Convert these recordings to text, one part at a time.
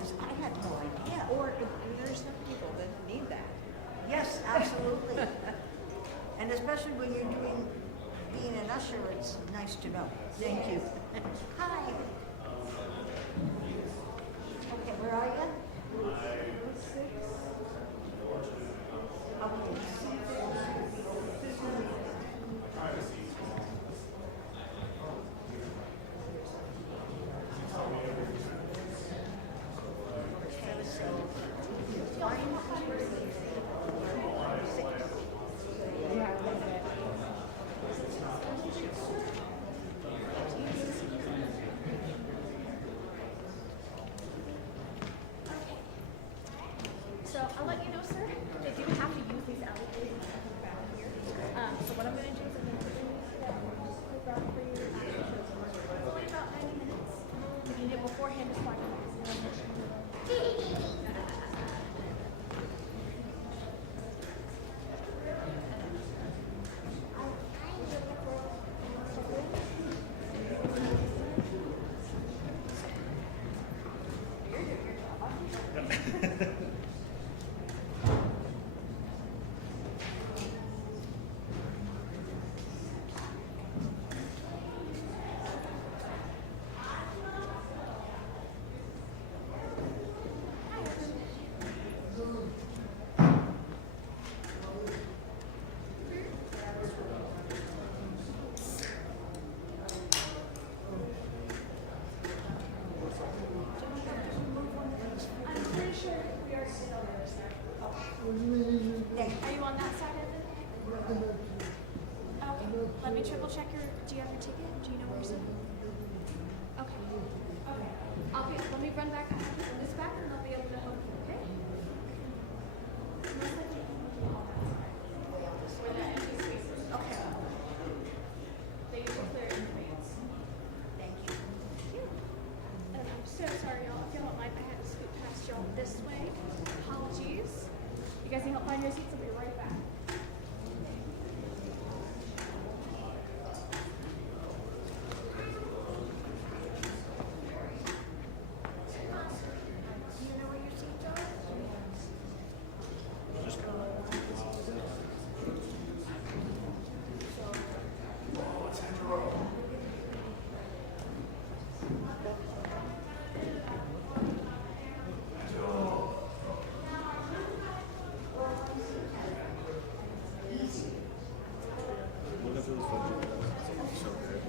because I had no idea. Or and there's some people that need that. Yes, absolutely. And especially when you're being an usher, it's nice to know. Thank you. Hi. Okay, where are you? So I'll let you know, sir, they do have to use these alleyways back here. So what I'm going to do is I'm going to put the ground for you. Only about 90 minutes. If you need it beforehand, it's fine. I'm pretty sure we are still there, sir. Are you on that side of it? Okay. Let me triple check your. Do you have your ticket? Do you know where you're sitting? Okay. Okay. Let me run back this back, and I'll be able to help you. Okay. Okay. Thank you for clearing the advance. Thank you. And I'm so sorry, y'all. If y'all don't mind, I had to scoot past y'all this way. Apologies. You guys need help find your seats? I'll be right back. Do you know where your seats are? Looking through the footage, it's so good.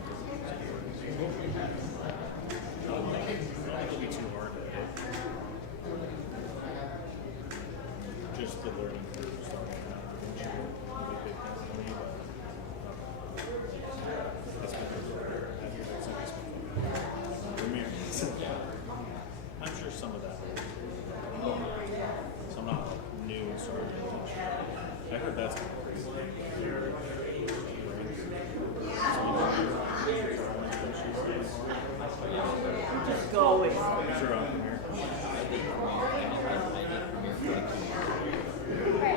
It'll be too hard to hit. Just the learning curve starting out. Which will be a big thing for me, but it's been have you had some Premiere. I'm sure some of that will. So I'm not new and starting to teach. I heard that's crazy. Just go away. Sure, I'm here. Right.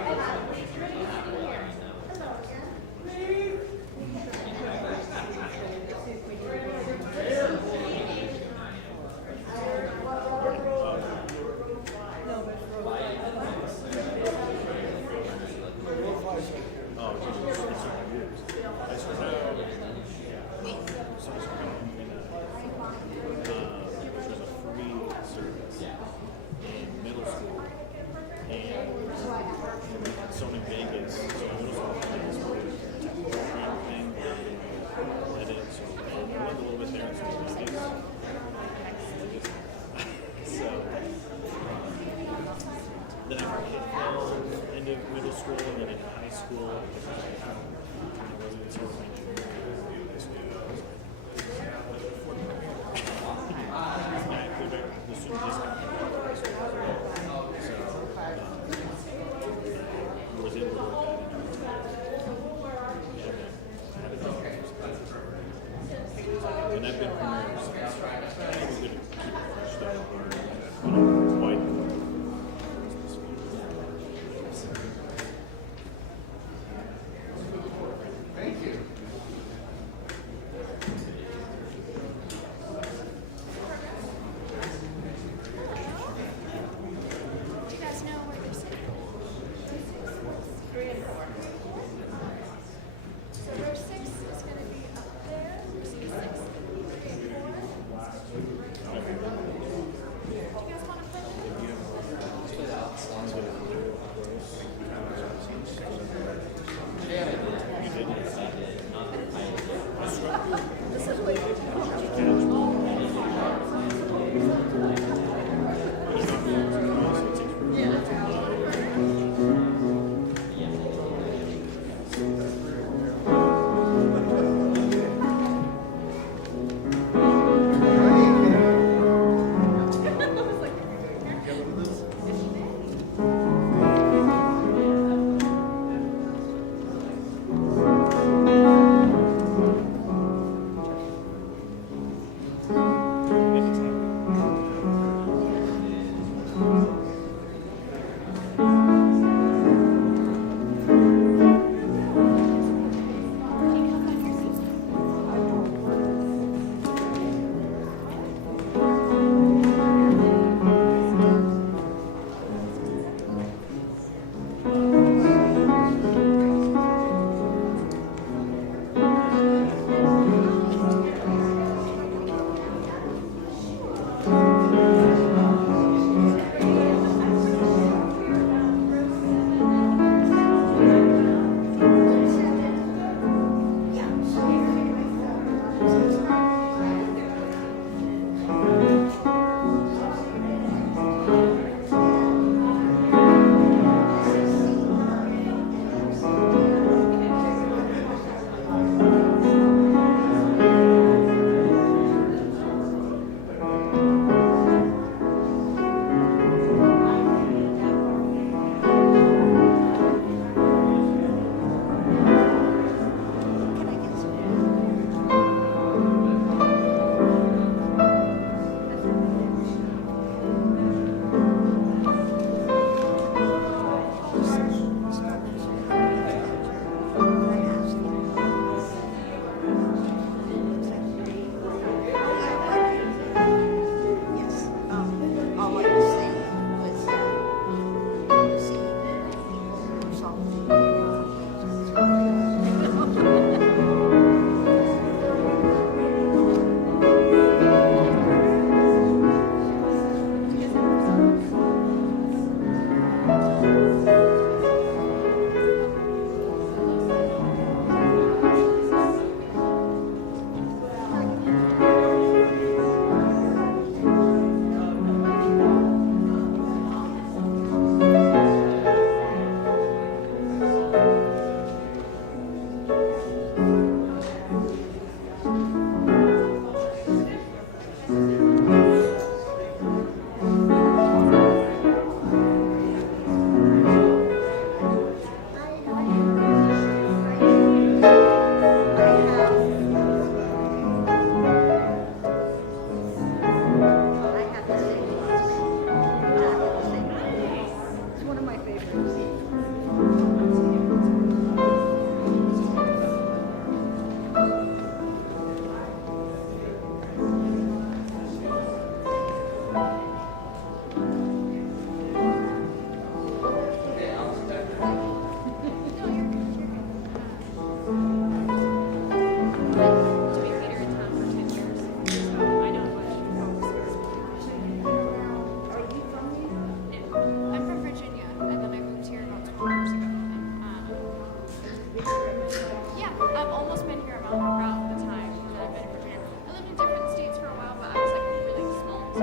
around the time that I've been in Virginia. I lived in different states for a while, but I was like really small. So.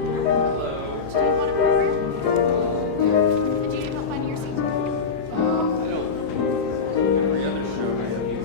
Do you want a program? Do you need help finding your seat? Every other show I have you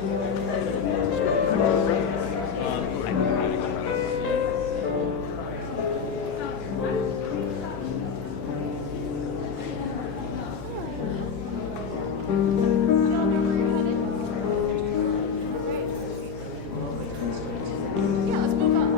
Yeah, let's move on.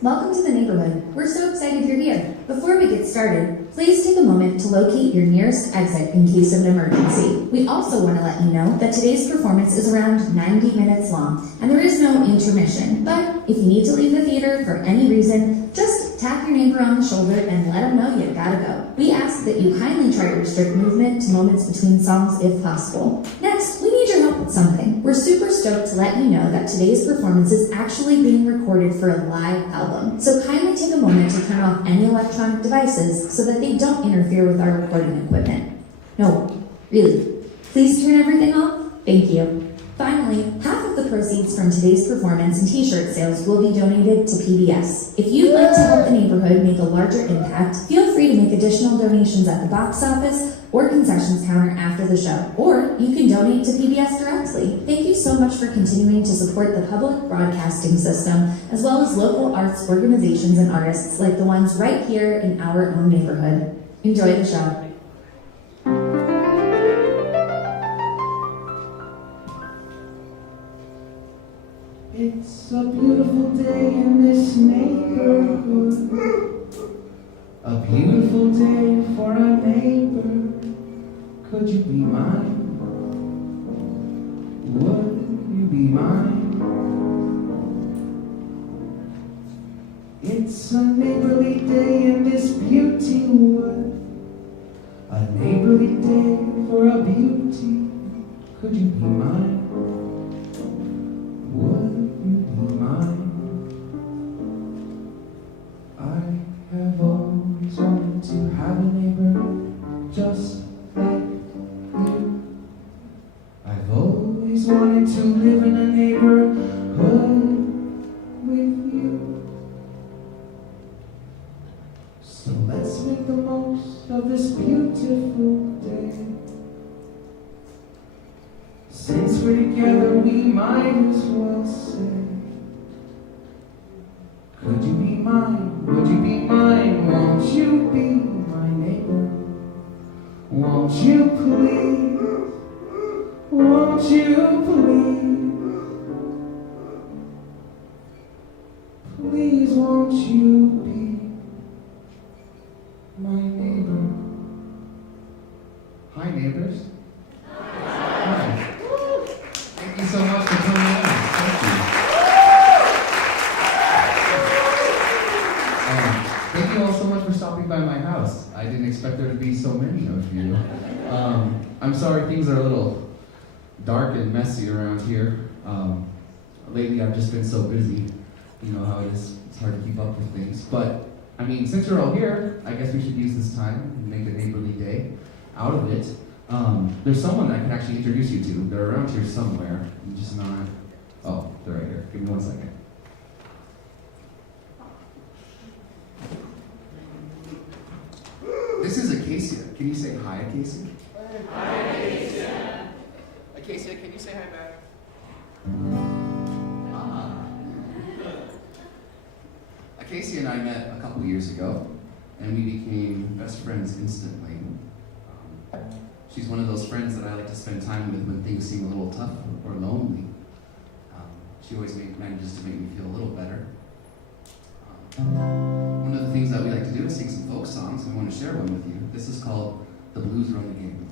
Welcome to the neighborhood. We're so excited you're here. Before we get started, please take a moment to locate your nearest exit in case of an emergency. We also want to let you know that today's performance is around 90 minutes long, and there is no intermission. But if you need to leave the theater for any reason, just tap your neighbor on the shoulder and let them know you gotta go. We ask that you kindly try to restrict movement to moments between songs if possible. Next, we need your help with something. We're super stoked to let you know that today's performance is actually being recorded for a live album. So kindly take a moment to turn off any electronic devices so that they don't interfere with our recording equipment. No, really. Please turn everything off. Thank you. Finally, half of the proceeds from today's performance and t-shirt sales will be donated to PBS. If you'd like to help the neighborhood make a larger impact, feel free to make additional donations at the box office or concessions counter after the show, or you can donate to PBS directly. Thank you so much for continuing to support the public broadcasting system, as well as local arts organizations and artists like the ones right here in our own neighborhood. Enjoy the show. It's a beautiful day in this neighborhood. A beautiful day for a neighbor. Could you be mine? Would you be mine? It's a neighborly day in this beauty wood. A neighborly day for a beauty. Could you be mine? Would you be mine? I have always wanted to have a neighbor just like you. I've always wanted to live in a neighborhood with you. So let's make the most of this beautiful day. Since we're together, we might as well say, could you be mine? Would you be mine? Won't you be my neighbor? Won't you please? Won't you please? Please won't you be my neighbor? Hi neighbors. Hi. Thank you so much for coming in. Thank you. Thank you all so much for stopping by my house. I didn't expect there to be so many of you. I'm sorry things are a little dark and messy around here. Lately I've just been so busy. You know how it is. It's hard to keep up with things. But, I mean, since you're all here, I guess we should use this time and make a neighborly day out of it. There's someone I can actually introduce you to. They're around here somewhere. I'm just not... Oh, they're right here. Give me 1 second. This is Acacia. Can you say hi, Acacia? Hi, Acacia. Acacia, can you say hi back? Acacia and I met a couple years ago, and we became best friends instantly. She's one of those friends that I like to spend time with when things seem a little tough or lonely. She always manages to make me feel a little better. One of the things that we like to do is sing some folk songs, and we want to share one with you. This is called The Blues Run the Game.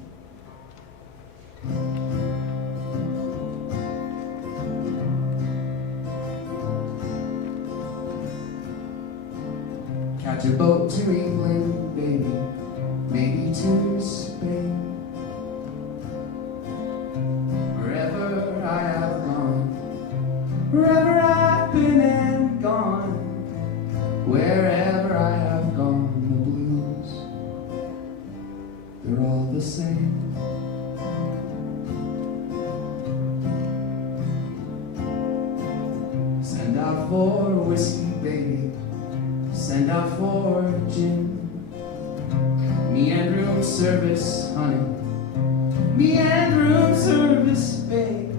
Catch a boat to England, baby, maybe to Spain. Wherever I have gone, wherever I've been and gone, wherever I have gone, the blues, they're all the same. Send out for whiskey, baby, send out for gin. Me and room service, honey, me and room service, babe.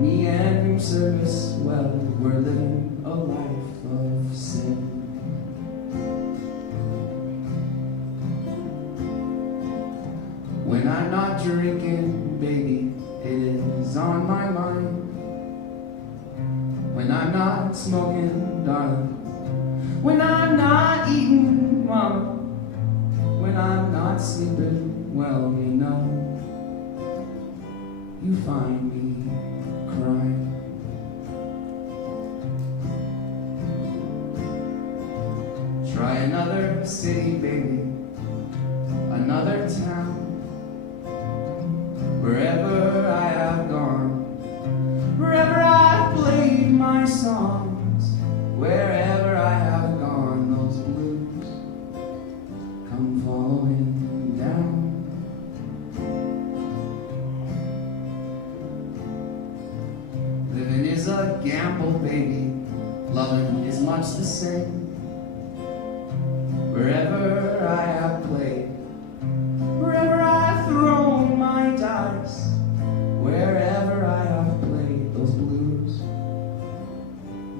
Me and room service, well, we're living a life of sin. When I'm not drinking, baby, it is on my mind. When I'm not smoking, darling, when I'm not eating, mama, when I'm not sleeping, well, you know, you find me crying. Try another city, baby, another town. Wherever I have gone, wherever I've played my songs, wherever I have gone, those blues come falling down. Living is a gamble, baby, loving is much the same. Wherever I have played, wherever I've thrown my dice, wherever I have played those blues,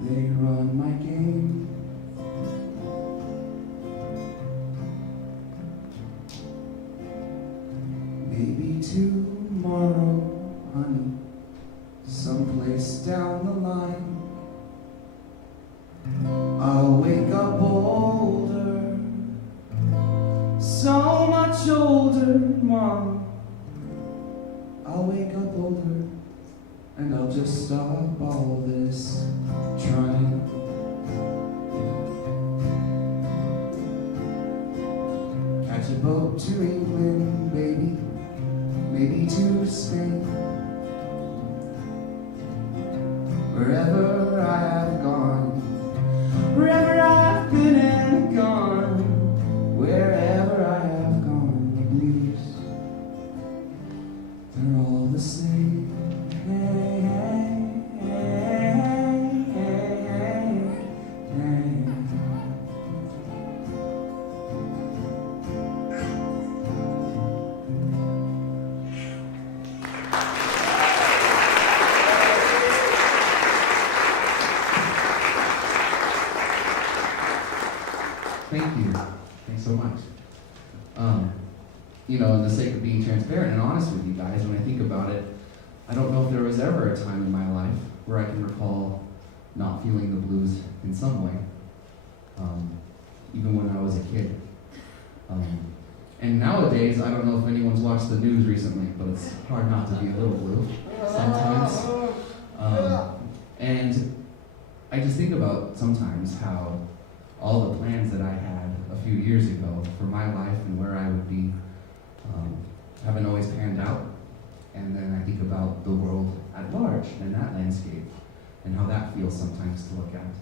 they run my game. Maybe tomorrow, honey, someplace down the line, I'll wake up older, so much older, Mom. I'll wake up older, and I'll just stop all this trying. Catch a boat to England, baby, maybe to Spain. Wherever I have gone, wherever I've been and gone, wherever I have gone, the blues, they're all the same. Hey, hey, hey, hey, hey, hey. Thank you. Thanks so much. You know, in the sake of being transparent and honest with you guys, when I think about it, I don't know if there was ever a time in my life where I can recall not feeling the blues in some way, even when I was a kid. And nowadays, I don't know if anyone's watched the news recently, but it's hard not to be a little blue sometimes. And I just think about sometimes how all the plans that I had a few years ago for my life and where I would be haven't always panned out. And then I think about the world at large and that landscape and how that feels sometimes to look at.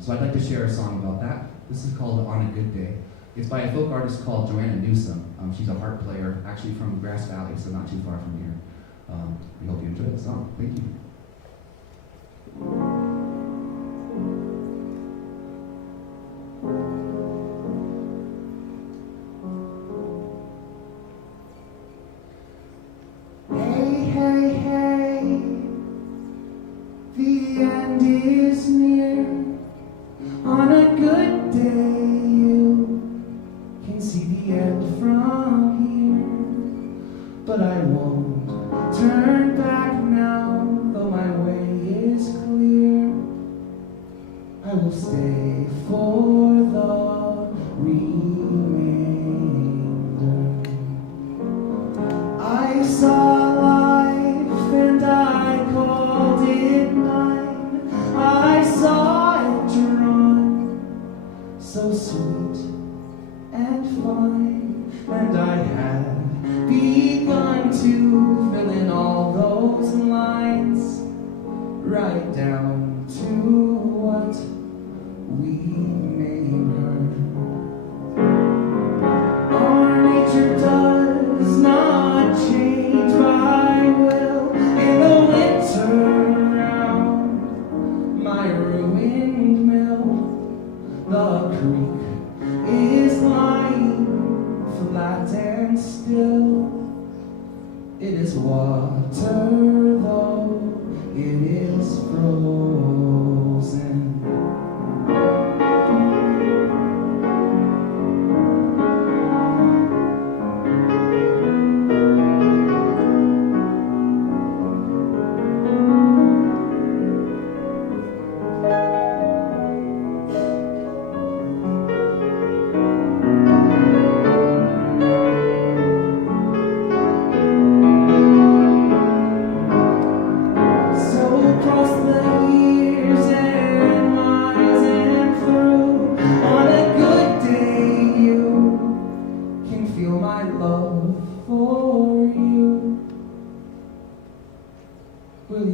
So I'd like to share a song about that. This is called On a Good Day. It's by a folk artist called Joanna Newsom. She's a harp player, actually from Grass Valley, so not too far from here. We hope you enjoy the song. Thank you. Hey, hey, hey, the end is near. On a good day, you can see the end from here. But I won't turn back now, though my way is clear. I will stay for the remainder. I saw life and I called it mine. I saw it drawn so sweet and fine, and I had begun to fill in all those lines, right down to what we named her. Our nature does not change by will. In the winter round my ruined mill, the creek is lying flat and still. It is water, though it is frozen.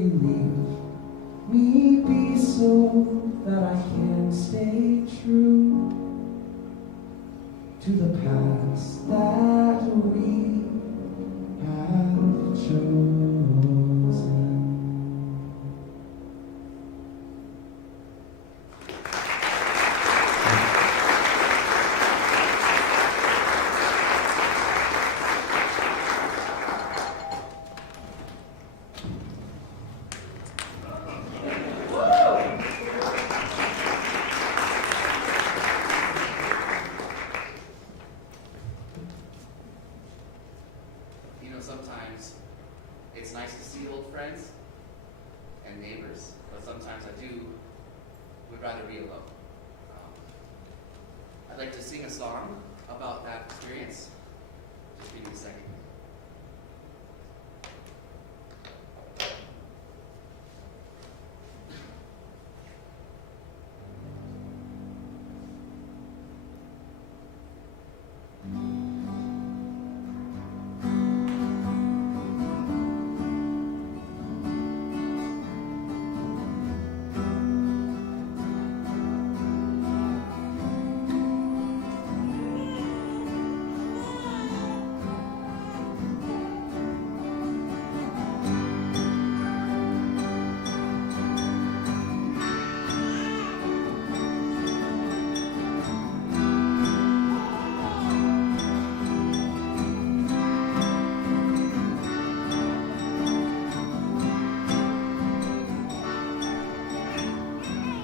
you leave me be so that I can stay true to the past that we have chosen. You know, sometimes it's nice to see old friends and neighbors, but sometimes would rather be alone. I'd like to sing a song about that experience. Just give me a second.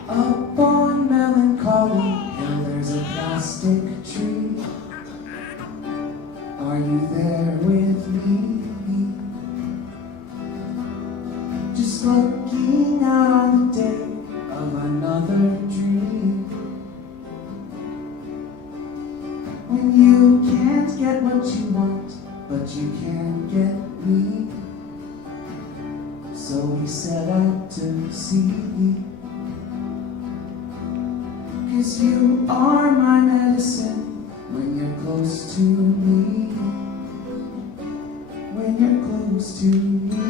Up on Melancholy Hill there's a plastic tree. Are you there with me? Just looking out on the day of another dream. When you can't get what you want, but you can't get me. So we set out to see. 'Cause you are my medicine when you're close to me. When you're close to me.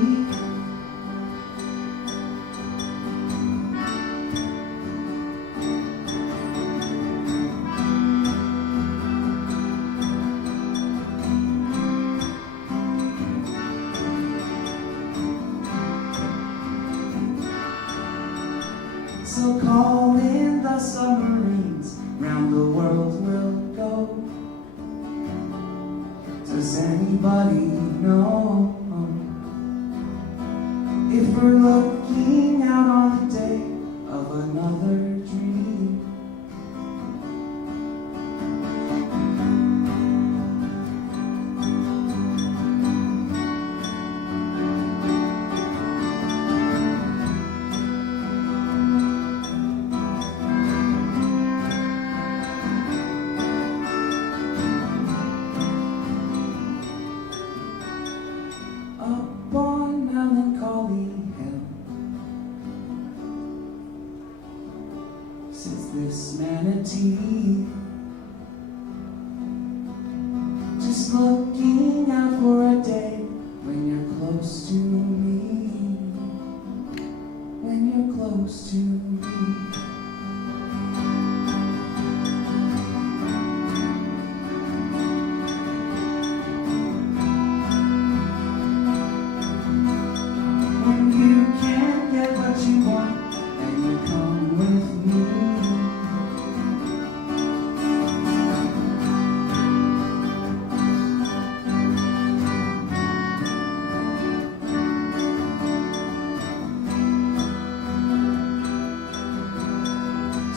So call in the submarines, round the world we'll go. Does anybody know if we're looking out on the day of another dream? Up on Melancholy Hill sits this manatee, just looking out for a day when you're close to me. When you're close to me. When you can't get what you want and you come with me.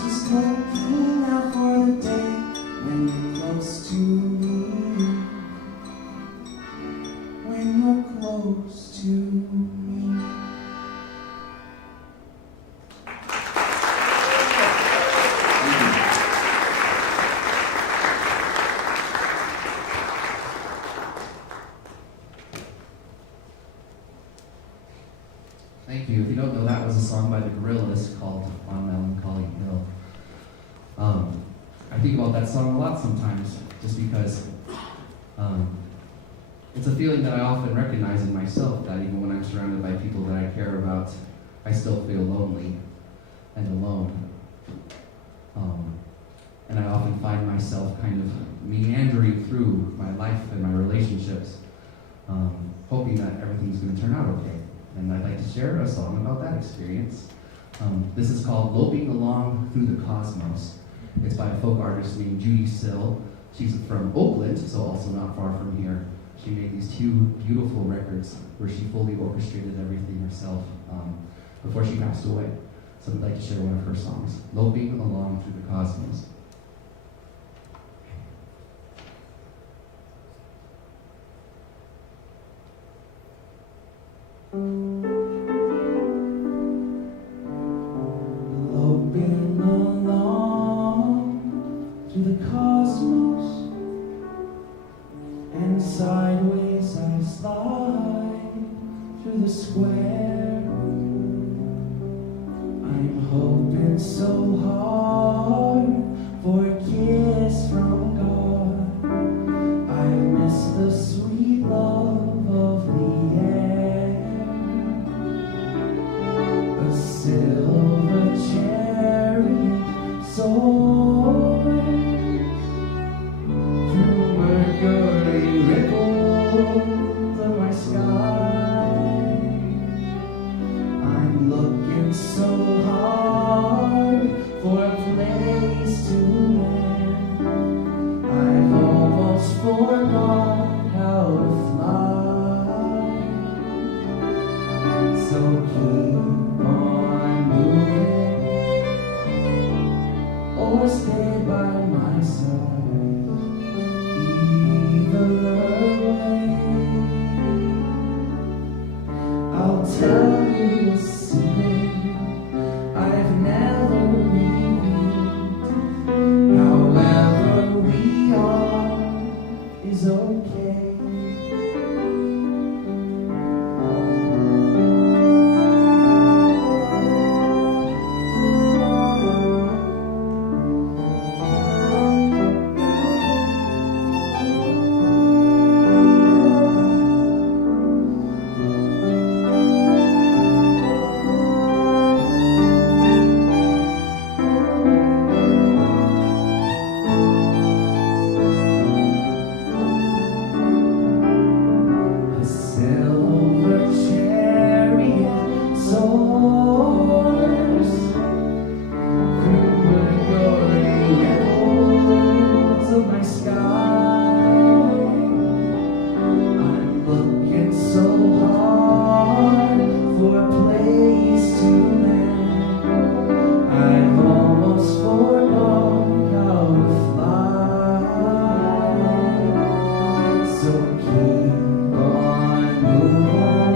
Just looking out for the day when you're close to me. When you're close to me. Thank you. If you don't know, that was a song by the Gorillaz called On Melancholy Hill. I think about that song a lot sometimes, just because It's a feeling that I often recognize in myself, that even when I'm surrounded by people that I care about, I still feel lonely and alone. And I often find myself kind of meandering through my life and my relationships, hoping that everything's going to turn out okay. And I'd like to share a song about that experience. This is called Loping Along Through the Cosmos. It's by a folk artist named Judy Sill. She's from Oakland, so also not far from here. She made these two beautiful records where she fully orchestrated everything herself before she passed away. So I'd like to share one of her songs, Loping Along Through the Cosmos. Loping along through the cosmos, and sideways I slide through the square. I'm hoping so hard for a kiss from God. I've missed the sweet love of the air. A silver chariot soars through Mercury ripples of my sky. I'm looking so hard for a place to land. I've almost forgot how to fly. So keep on moving, or stay by my side. Either way, I'll tell you a secret I've never revealed. However we are is okay. A silver chariot soars through Mercury ripples of my sky. I'm looking so hard for a place to land. I've almost forgot how to fly. So keep on moving,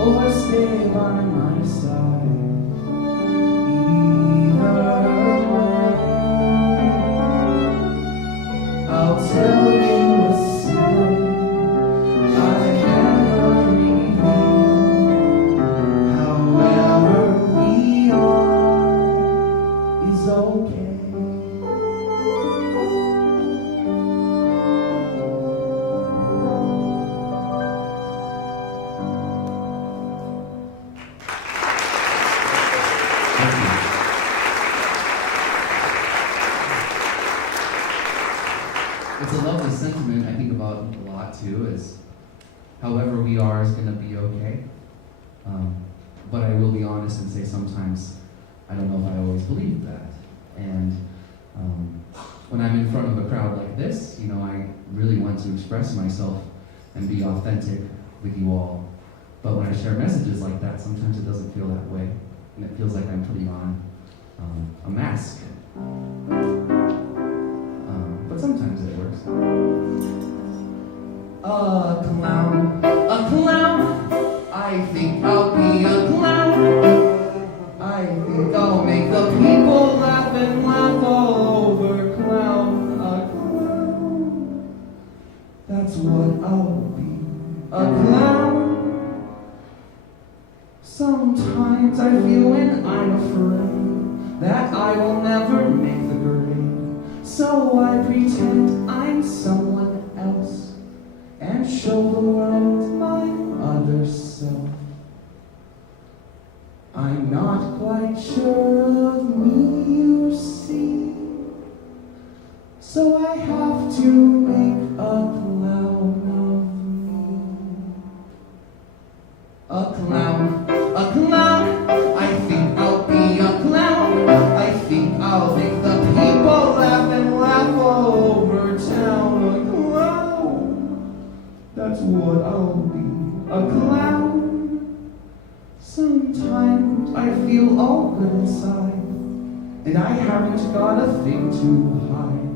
or stay by my side. Either way, I'll tell you a secret I've never revealed. However we are is okay. Thank you. It's a lovely sentiment I think about a lot too, is however we are is going to be okay. But I will be honest and say sometimes I don't know if I always believe that. And when I'm in front of a crowd like this, you know, I really want to express myself and be authentic with you all. But when I share messages like that, sometimes it doesn't feel that way. And it feels like I'm putting on a mask. But sometimes it works. A clown, I think I'll be a clown. I think I'll make the people laugh and laugh all over. Clown, a clown, that's what I'll be, a clown. Sometimes I feel when I'm afraid that I will never make the grade, so I pretend I'm someone else. and show the world my other self. I'm not quite sure of me, you see, so I have to make a clown of me. A clown, I think I'll be a clown. I think I'll make the people laugh and laugh all over town. A clown, that's what I'll be, a clown. Sometimes I feel all good inside, and I haven't got a thing to hide.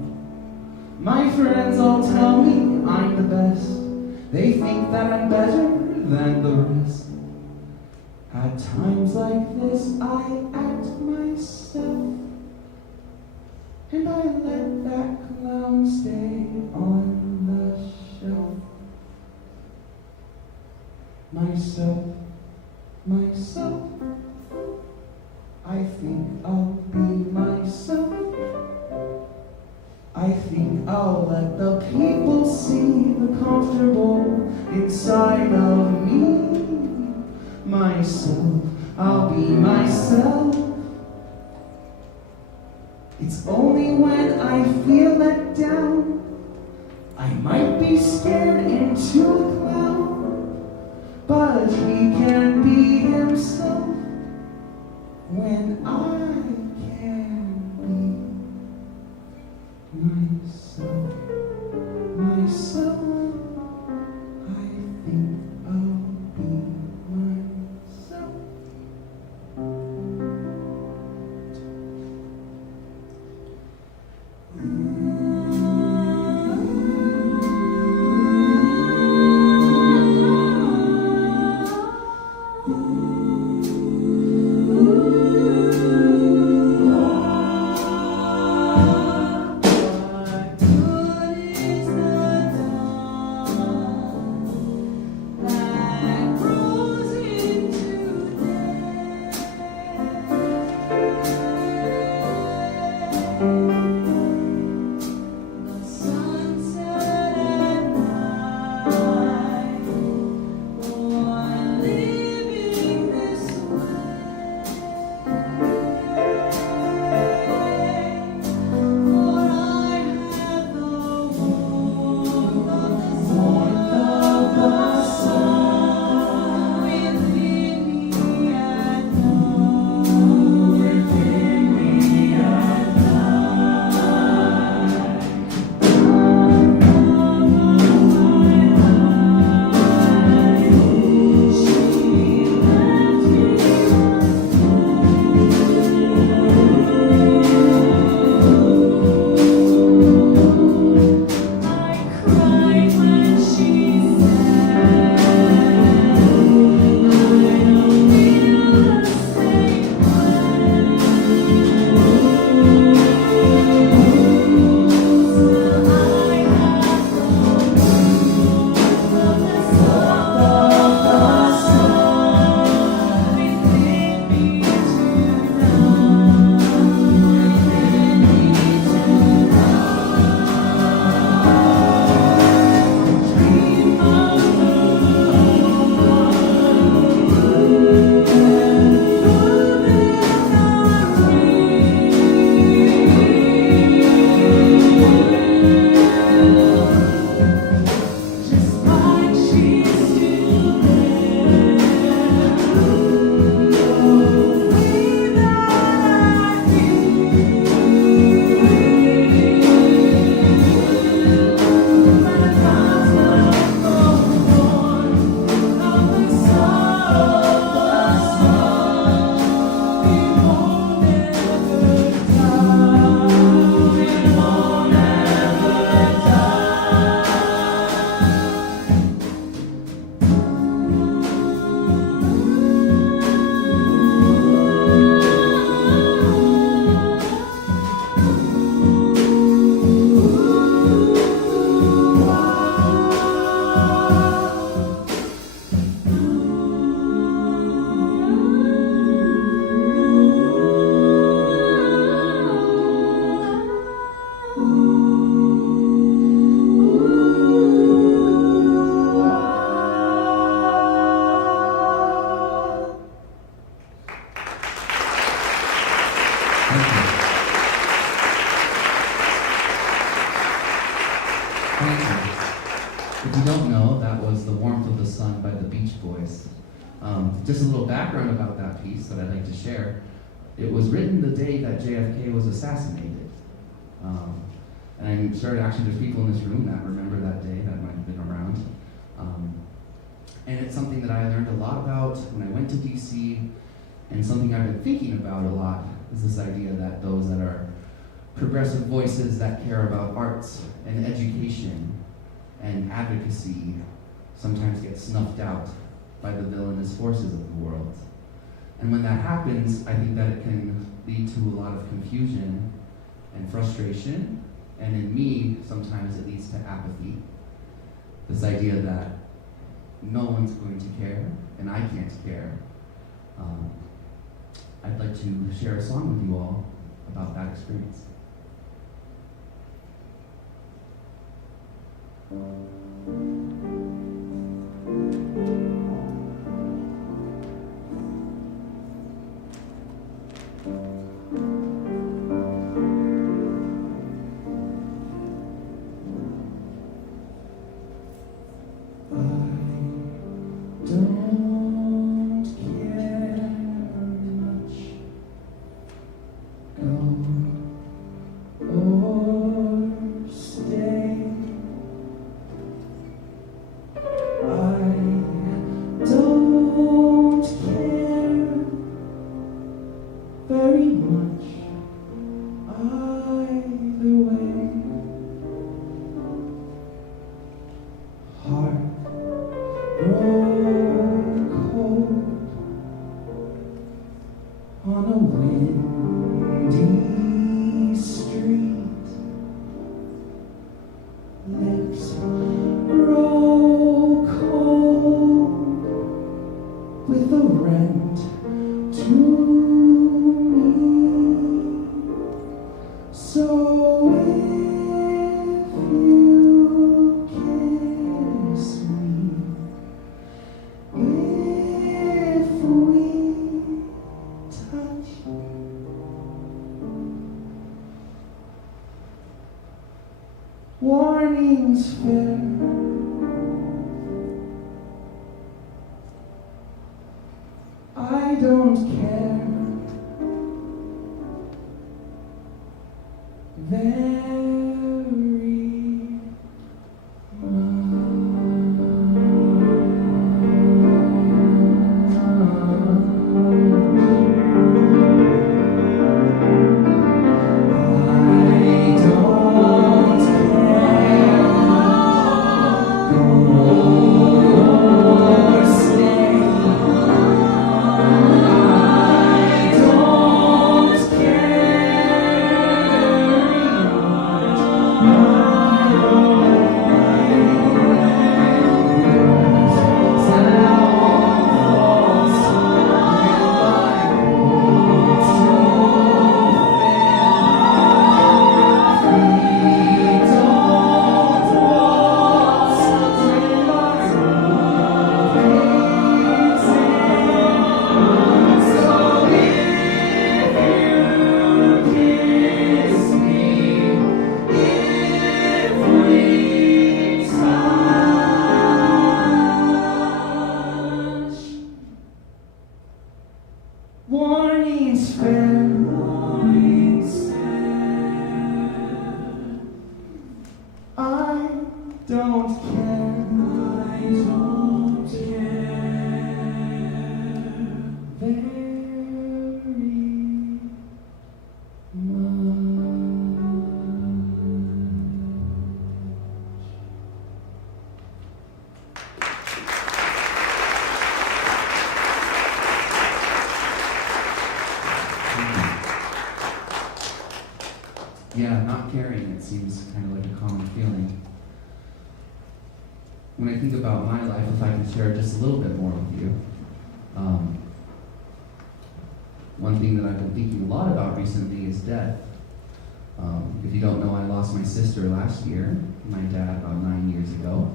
My friends all tell me I'm the best. They think that I'm better than the rest. At times like this I act myself, and I let that clown stay on the shelf. Myself, I think I'll be myself. I think I'll let the people see the comfortable inside of me. Myself, I'll be myself. It's only when I feel let down I might be scared into a clown, but he can be himself when I can be myself. Myself, I think I'll be myself. voice. Just a little background about that piece that I'd like to share. It was written the day that JFK was assassinated. And I'm sure actually there's people in this room that remember that day that might have been around. And it's something that I learned a lot about when I went to DC, and something I've been thinking about a lot is this idea that those that are progressive voices that care about arts and education and advocacy sometimes get snuffed out by the villainous forces of the world. And when that happens, I think that it can lead to a lot of confusion and frustration, and in me, sometimes it leads to apathy. This idea that no one's going to care, and I can't care. I'd like to share a song with you all about that experience. Warnings fair. I don't care. Very warnings fair. I don't care. I don't care. Very Yeah, not caring, it seems kind of like a common feeling. When I think about my life, if I can share just a little bit more with you, one thing that I've been thinking a lot about recently is death. If you don't know, I lost my sister last year, my dad about 9 years ago.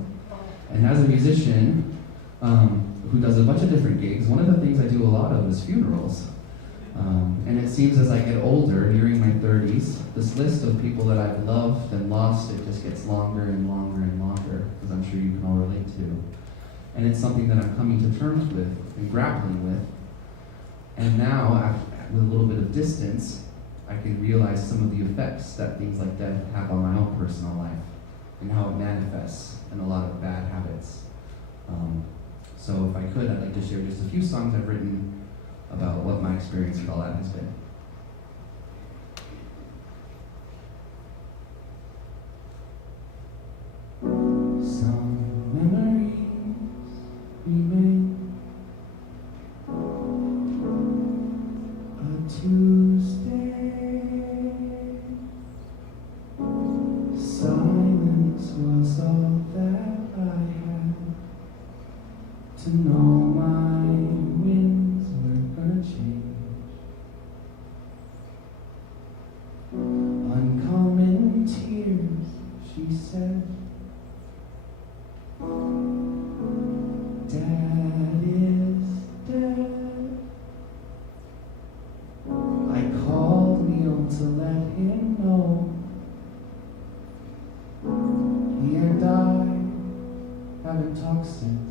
And as a musician who does a bunch of different gigs, one of the things I do a lot of is funerals. And it seems as I get older, nearing my 30s, this list of people that I've loved and lost, it just gets longer and longer and longer, as I'm sure you can all relate to. And it's something that I'm coming to terms with and grappling with. And now, with a little bit of distance, I can realize some of the effects that things like death have on my own personal life and how it manifests in a lot of bad habits. So if I could, I'd like to share just a few songs I've written about what my experience with all that has been. Some memories remain. A Tuesday. Silence was all that I had to know my winds were gonna change. Uncommon tears, she said. Dad is dead. I called Neil to let him know. He and I haven't talked since.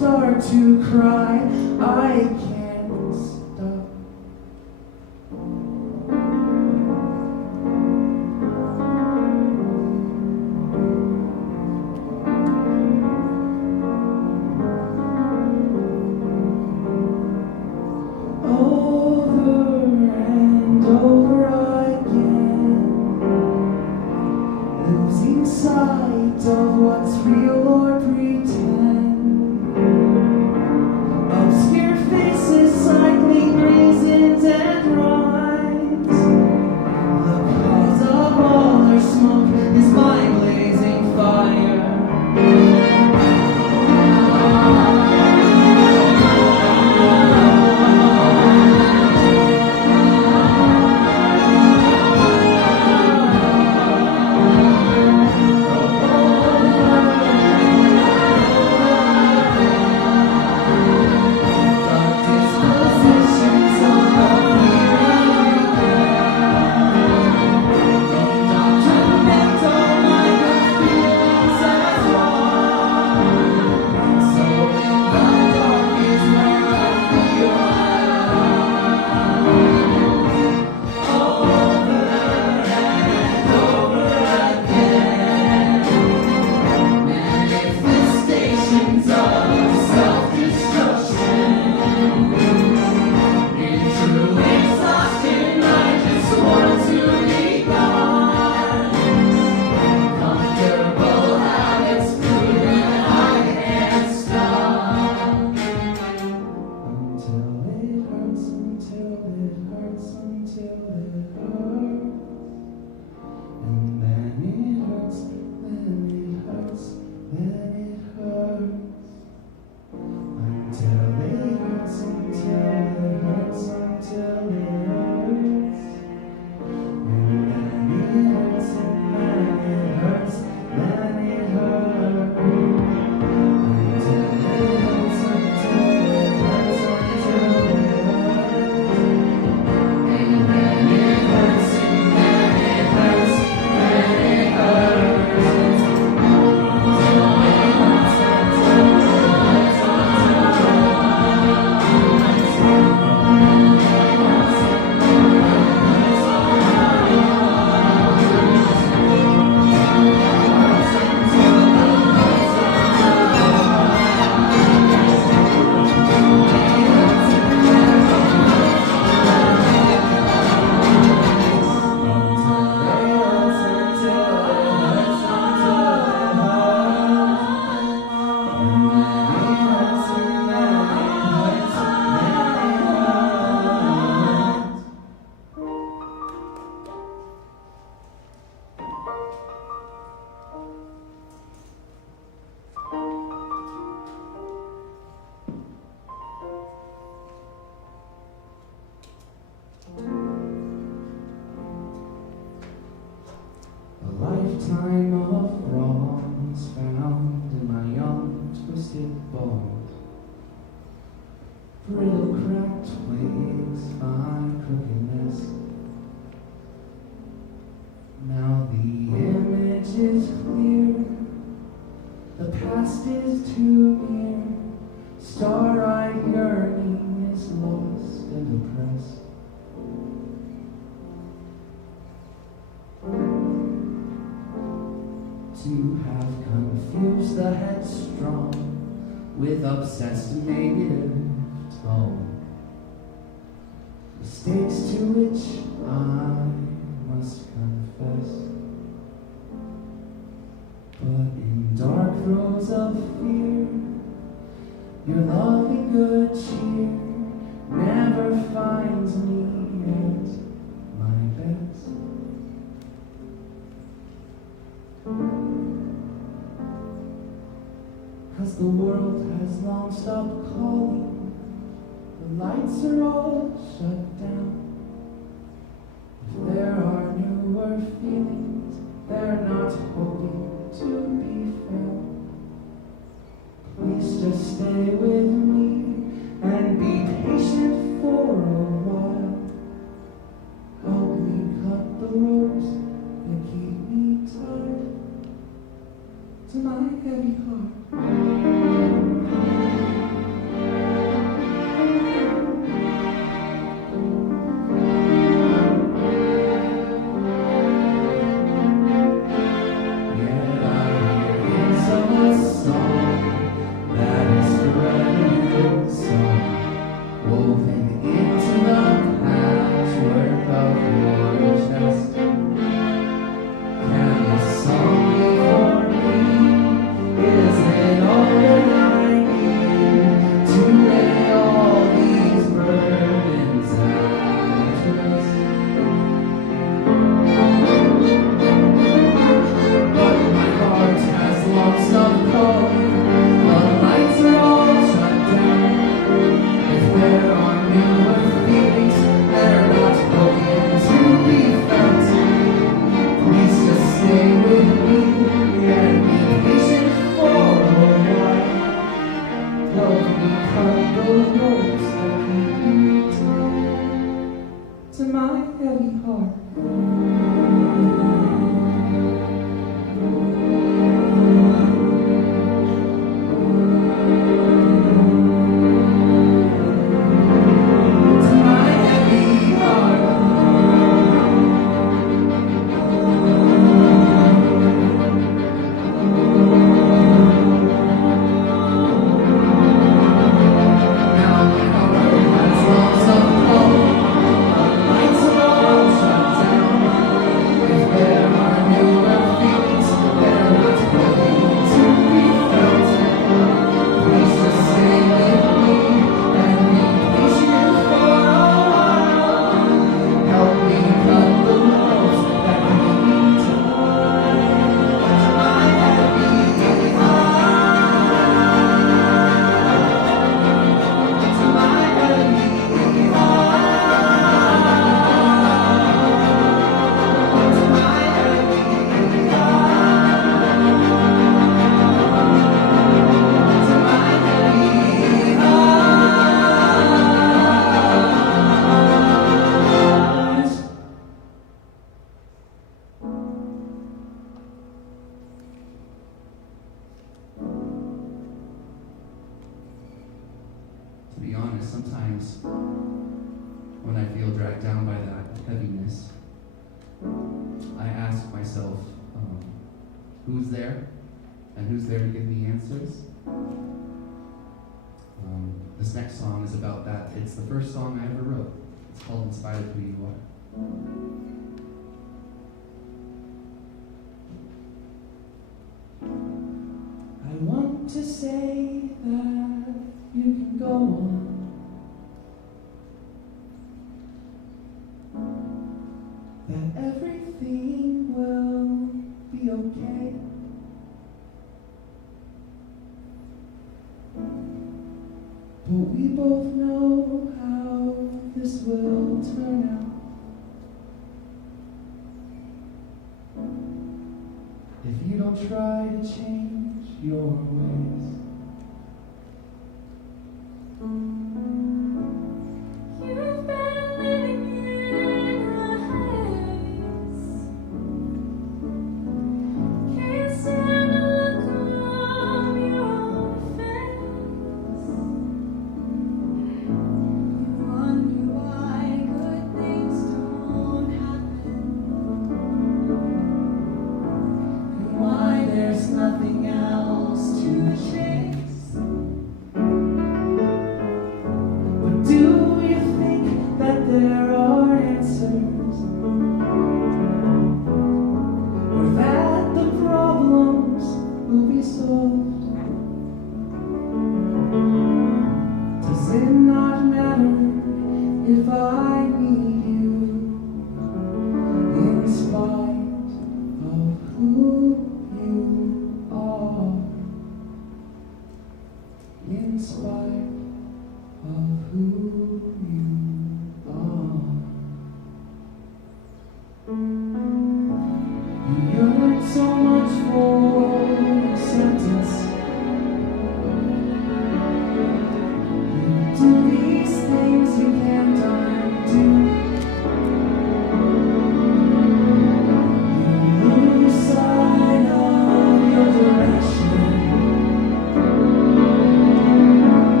start to cry, I can't stop. Over and over again, losing sight of what's real or pretend. Obscure faces cycling reasons and rhymes. The cause of all their smoke is my blazing fire. A lifetime of wrongs found in my young twisted bones. Brittle cracked twigs find crookedness. Now the image is clear, the past is too near. Star-eyed yearning is lost and oppressed. To have confused the headstrong with obsessed negative tone, mistakes to which I must confess. But in dark throes of fear, your loving good cheer never finds me at my best. Cause the world has long stopped calling, the lights are all shut down. If there are newer feelings, they're not hoping to be found. Please just stay with me and be patient for a while. Help me cut the ropes that keep me tied to my heavy heart. a song that is forever in song, woven into the patchwork of your chest. Can the song be for me? Is it all that I need to lay all these burdens out to rest? But my heart has lost of cold. The lights are all shut down. If there are newer feelings, they're not going to be felt. Please just stay with me and be patient for a while. Help me cut the ropes that keep me tied to my heavy heart. To my heavy heart. Now my heart has lost some cold. The lights are all shut down. If there are newer feelings, they're not going to be felt. Please just stay with me and be patient for a while. Help me cut the ropes that keep me tied to my heavy heart. To my heavy heart. To my heavy heart. To my heavy heart. To be honest, sometimes when I feel dragged down by that heaviness, I ask myself, who's there? And who's there to give me answers? This next song is about that. It's the first song I ever wrote. It's called In Spite of Who You Are. I want to say that you can go on. That everything will be okay. But we both know how this will turn out. If you don't try to change your ways. You've been living in a haze. Can't stand the look on your face. You wonder why good things don't happen, And why there's nothing else to change.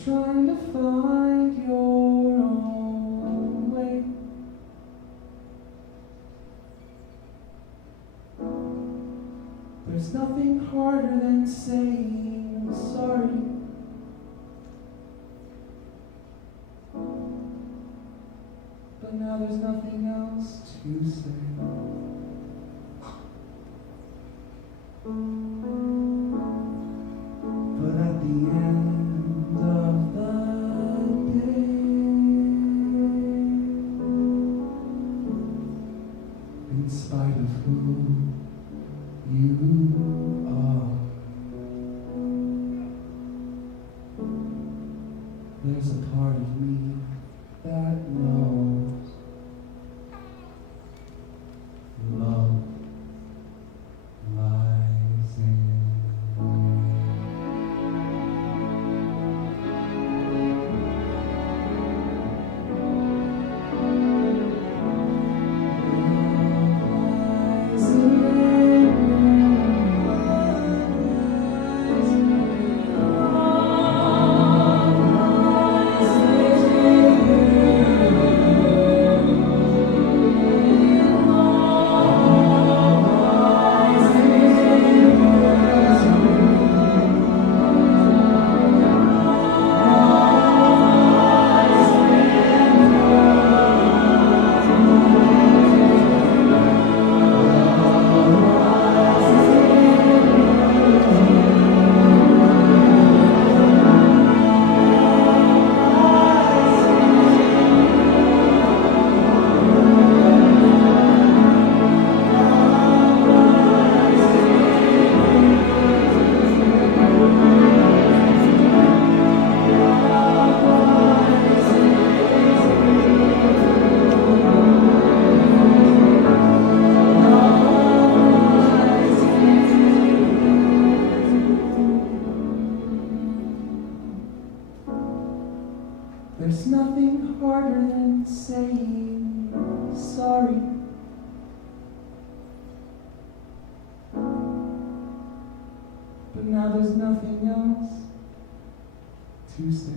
just trying to find your own way. There's nothing harder than saying sorry. But now there's nothing else to say. But at the end of the day, in spite of who you are, there's a part of me that knows love lies in There's nothing harder than saying sorry. But now there's nothing else to say.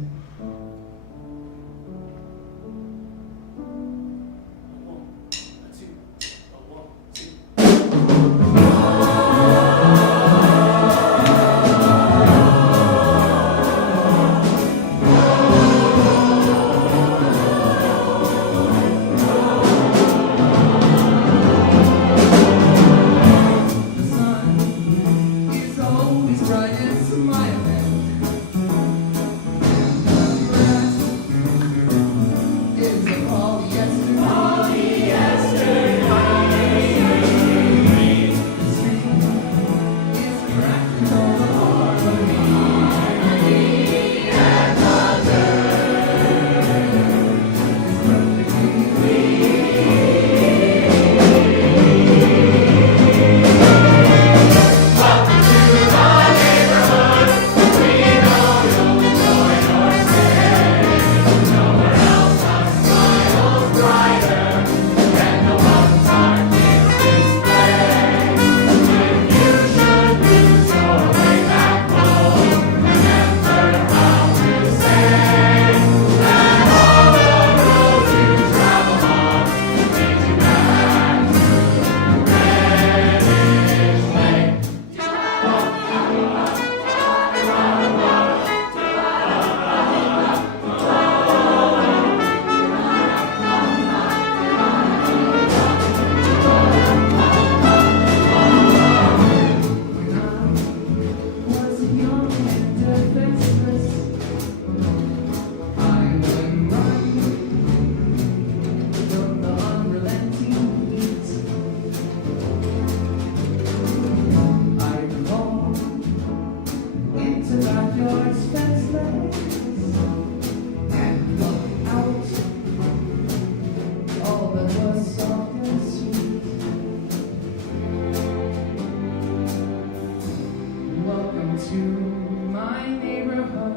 To my neighborhood,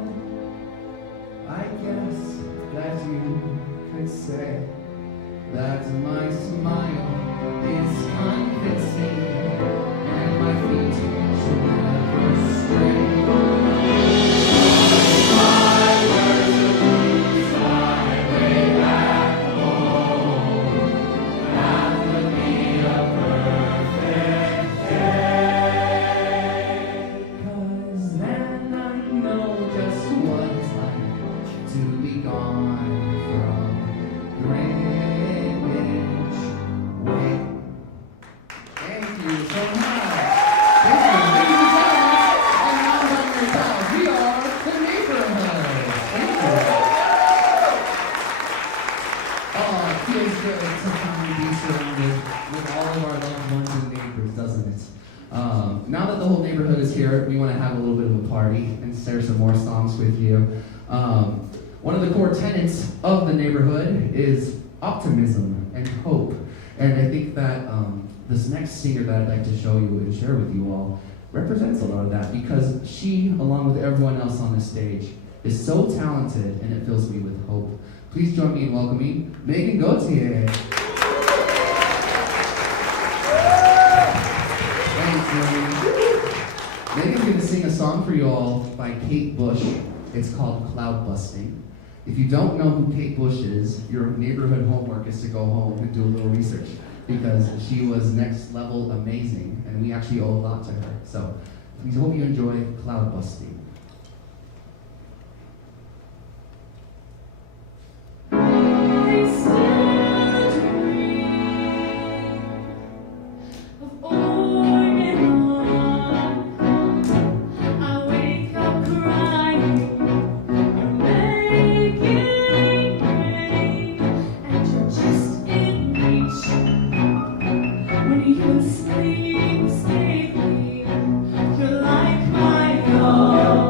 I guess that you could say that my smile is convincing and my feet should never stray. here, we want to have a little bit of a party and share some more songs with you. One of the core tenets of the neighborhood is optimism and hope. And I think that this next singer that I'd like to show you and share with you all represents a lot of that, because she, along with everyone else on the stage, is so talented, and it fills me with hope. Please join me in welcoming Megan Gauthier. Thanks, Megan. Megan's going to sing a song for you all by Kate Bush. It's called Cloud Busting. If you don't know who Kate Bush is, your neighborhood homework is to go home and do a little research, because she was next level amazing, and we actually owe a lot to her. So please hope you enjoy Cloud Busting. You sleep safely, you're like my God.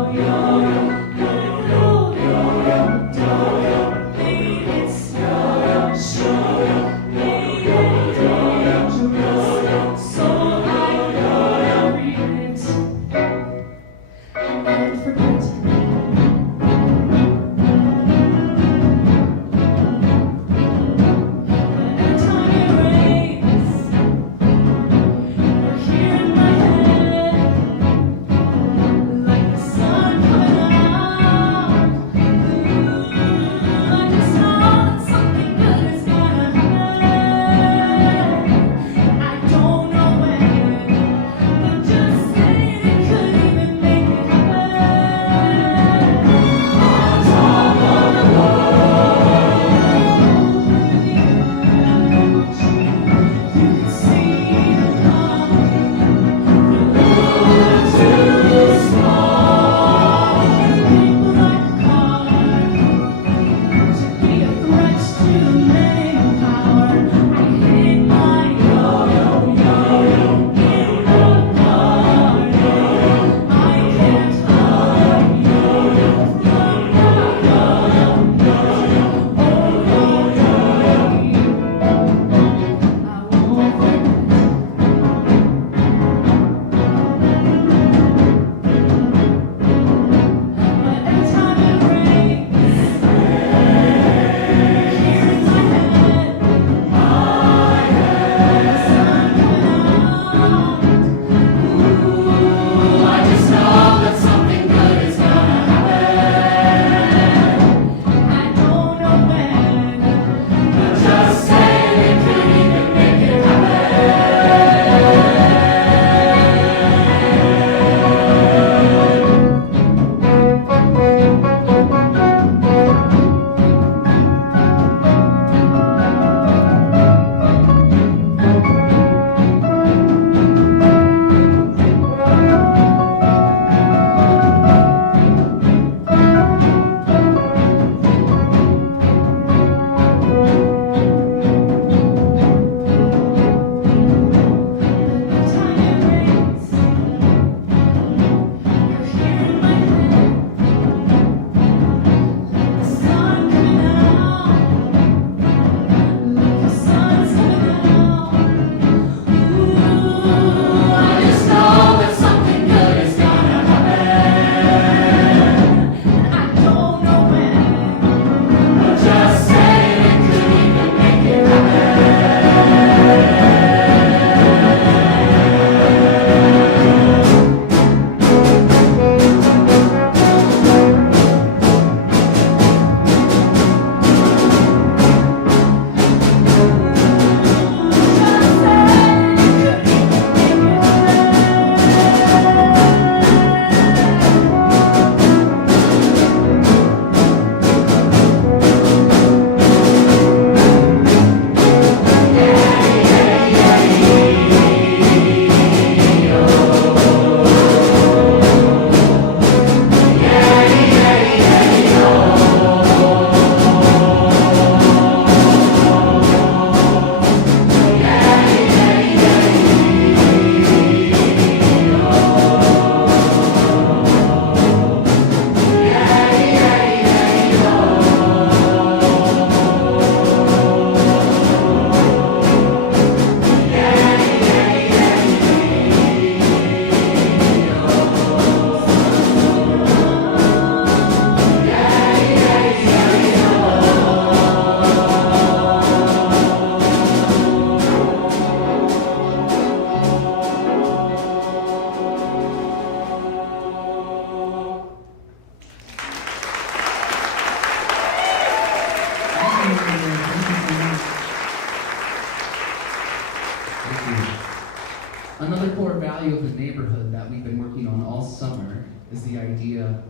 Another core value of the neighborhood that we've been working on all summer is the idea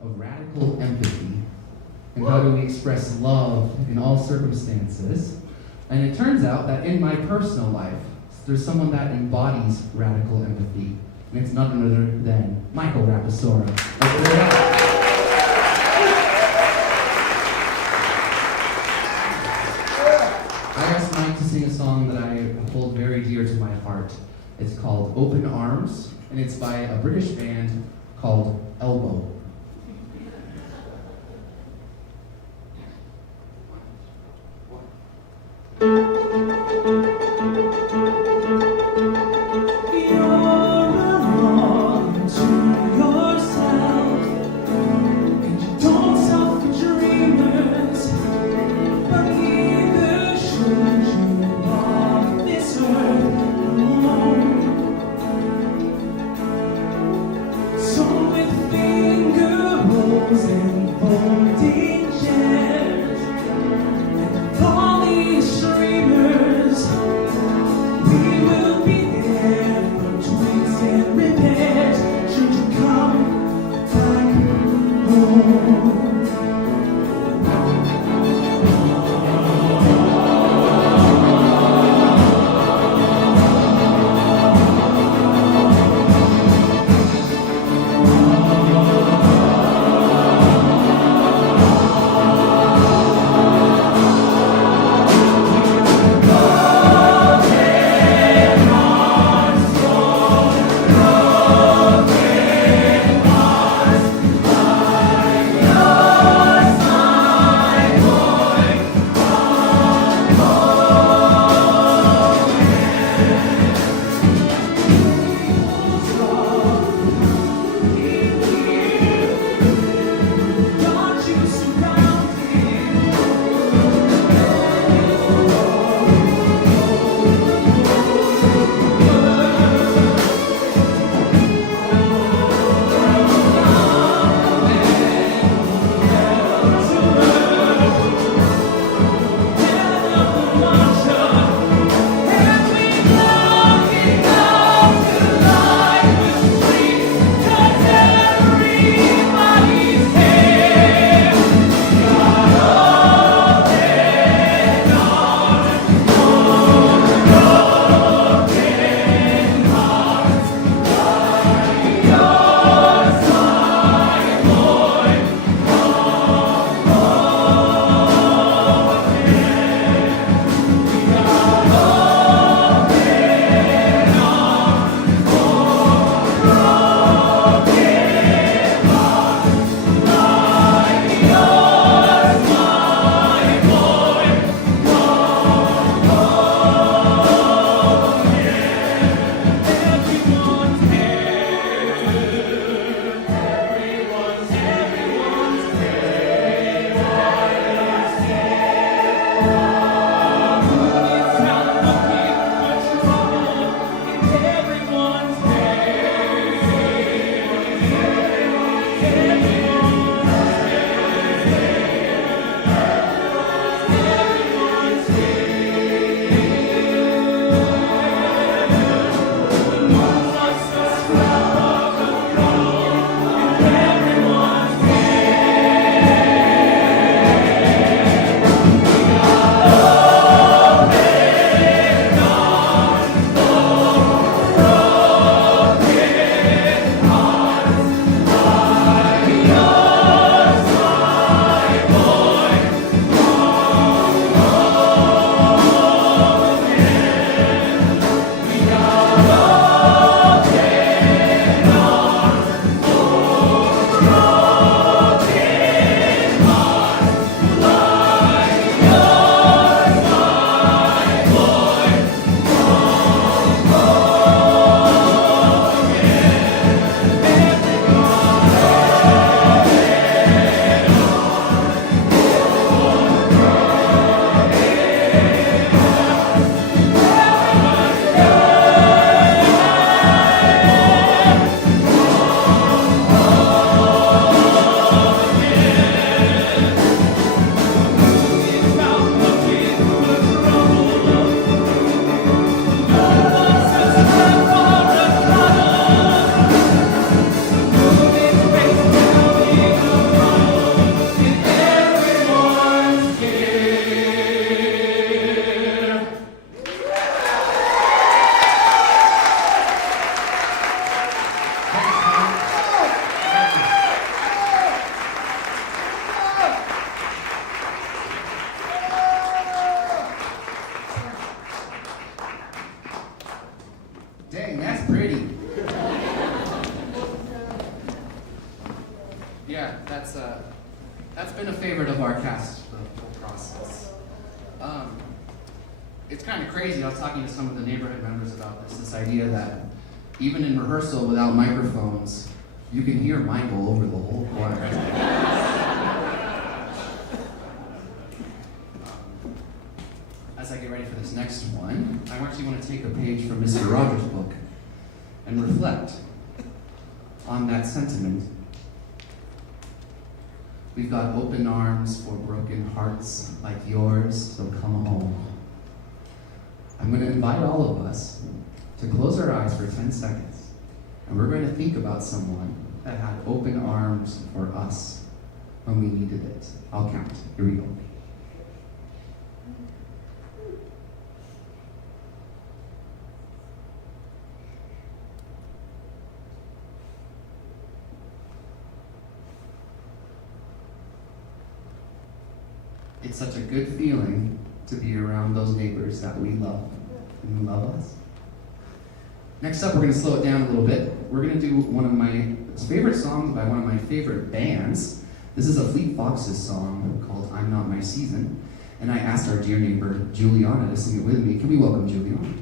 of radical empathy. And how do we express love in all circumstances? And it turns out that in my personal life, there's someone that embodies radical empathy. And it's none other than Michael Rapasora. I asked Mike to sing a song that I hold very dear to my heart. It's called Open Arms, and it's by a British band called Elbow. So with fingers been a favorite of our cast for the whole process. It's kind of crazy. I was talking to some of the neighborhood members about this idea that even in rehearsal without microphones, you can hear Michael over the whole choir. As I get ready for this next one, I actually want to take a page from Mr. Rogers' book and reflect on that sentiment. We've got open arms for broken hearts like yours, so come home. I'm going to invite all of us to close our eyes for 10 seconds, and we're going to think about someone that had open arms for us when we needed it. I'll count. Here we go. It's such a good feeling to be around those neighbors that we love and who love us. Next up, we're going to slow it down a little bit. We're going to do one of my favorite songs by one of my favorite bands. This is a Fleet Foxes song called I'm Not My Season. And I asked our dear neighbor, Juliana, to sing it with me. Can we welcome Juliana?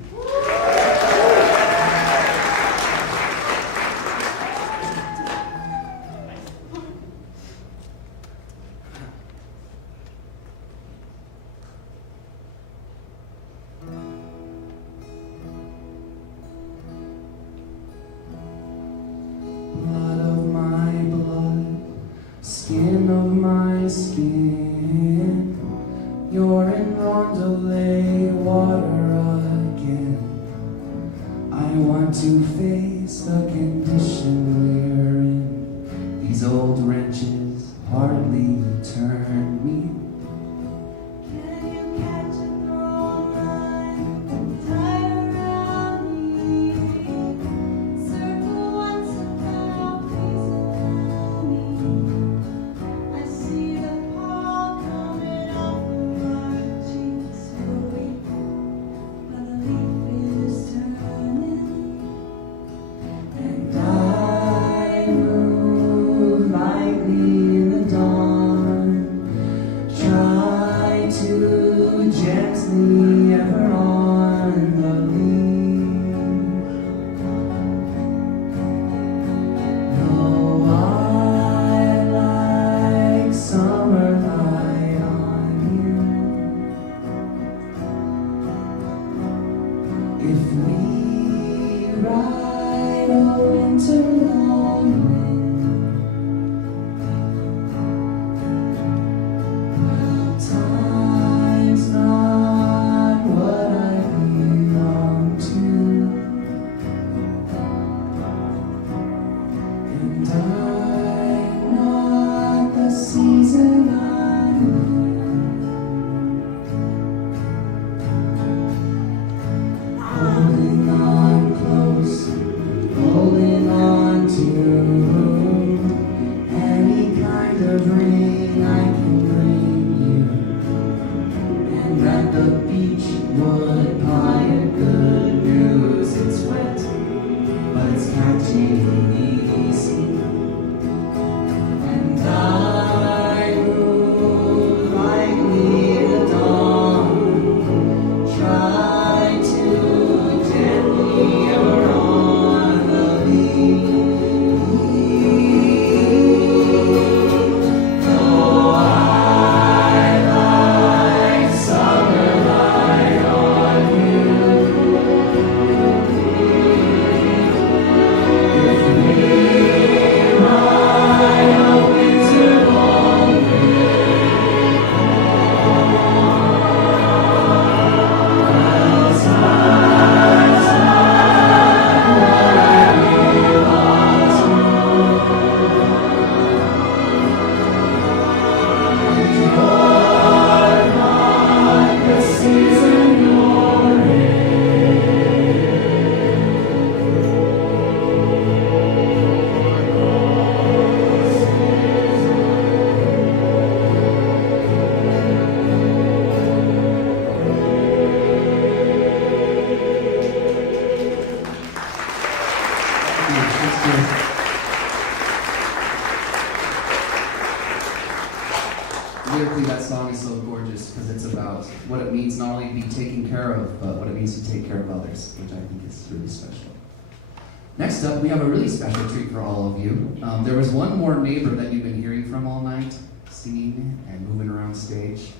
Blood of my blood, skin of my skin, you're in Rondelay water again. I want to face the condition we're in. These old wrenches hardly turn me. Can you catch a throw line and tie around me? Circle once and now, please allow me. I see the pall coming off of my cheeks slowly, but the leaf is turning, and I move lightly in the dawn. Try to gently ever on the leaf. No, I like summer light on you. If we ride a winter long well, time's not what I belong to, and I'm not the season I'm in. Holding on close, holding on to any kind of ring I can bring you. And at the beach would pine good news. It's wet, but it's catching easy. And I move lightly in the dawn. Try to gently ever on the leaf. Though I like summer light on you. lyrically, that song is so gorgeous because it's about what it means not only to be taken care of, but what it means to take care of others, which I think is really special. Next up, we have a really special treat for all of you. There was one more neighbor that you've been hearing from all night, singing and moving around stage.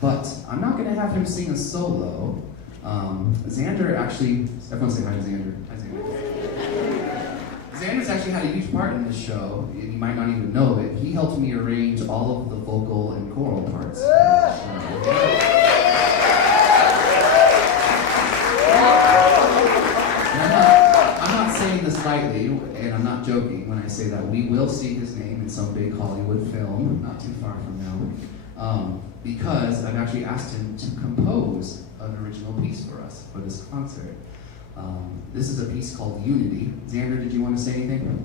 But I'm not going to have him sing a solo. Xander actually, everyone say hi to Xander. Hi, Xander. Xander's actually had a huge part in this show, and you might not even know it. He helped me arrange all of the vocal and choral parts. I'm not saying this lightly, and I'm not joking when I say that we will see his name in some big Hollywood film, not too far from now, because I've actually asked him to compose an original piece for us for this concert. This is a piece called Unity. Xander, did you want to say anything?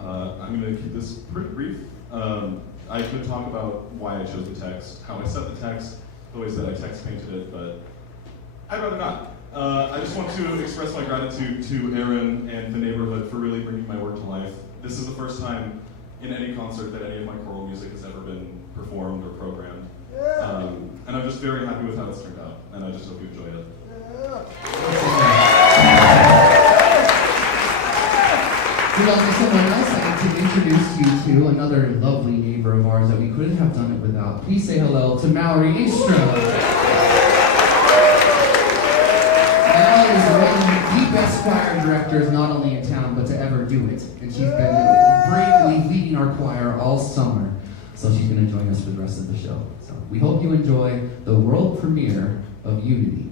I'm going to keep this pretty brief. I could talk about why I chose the text, how I set the text, the ways that I text painted it, but I'd rather not. I just want to express my gratitude to Aaron and the neighborhood for really bringing my work to life. This is the first time in any concert that any of my choral music has ever been performed or programmed. And I'm just very happy with how it's turned out, and I just hope you enjoy it. We'd love to someone else I'd like to introduce you to, another lovely neighbor of ours that we couldn't have done it without. Please say hello to Mallory Istra. Mallory is one of the best choir directors not only in town, but to ever do it. And she's been bravely leading our choir all summer. So she's going to join us for the rest of the show. So we hope you enjoy the world premiere of Unity.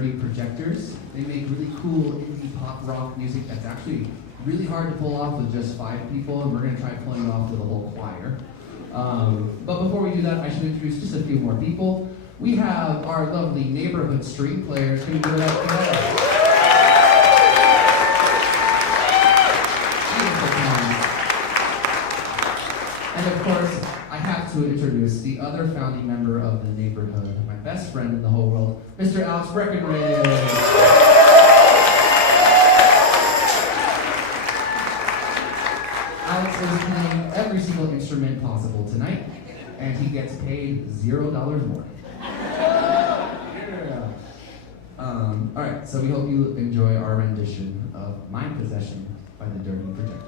Dirty Projectors. They make really cool indie pop rock music that's actually really hard to pull off with just 5 people, and we're going to try pulling it off with a whole choir. But before we do that, I should introduce just a few more people. We have our lovely neighborhood string players. Can you give it up for them? And of course, I have to introduce the other founding member of the neighborhood, my best friend in the whole world, Mr. Alex Breckenridge. Alex is playing every single instrument possible tonight, and he gets paid $0 more. All right, so we hope you enjoy our rendition of My Possession by the Dirty Projectors.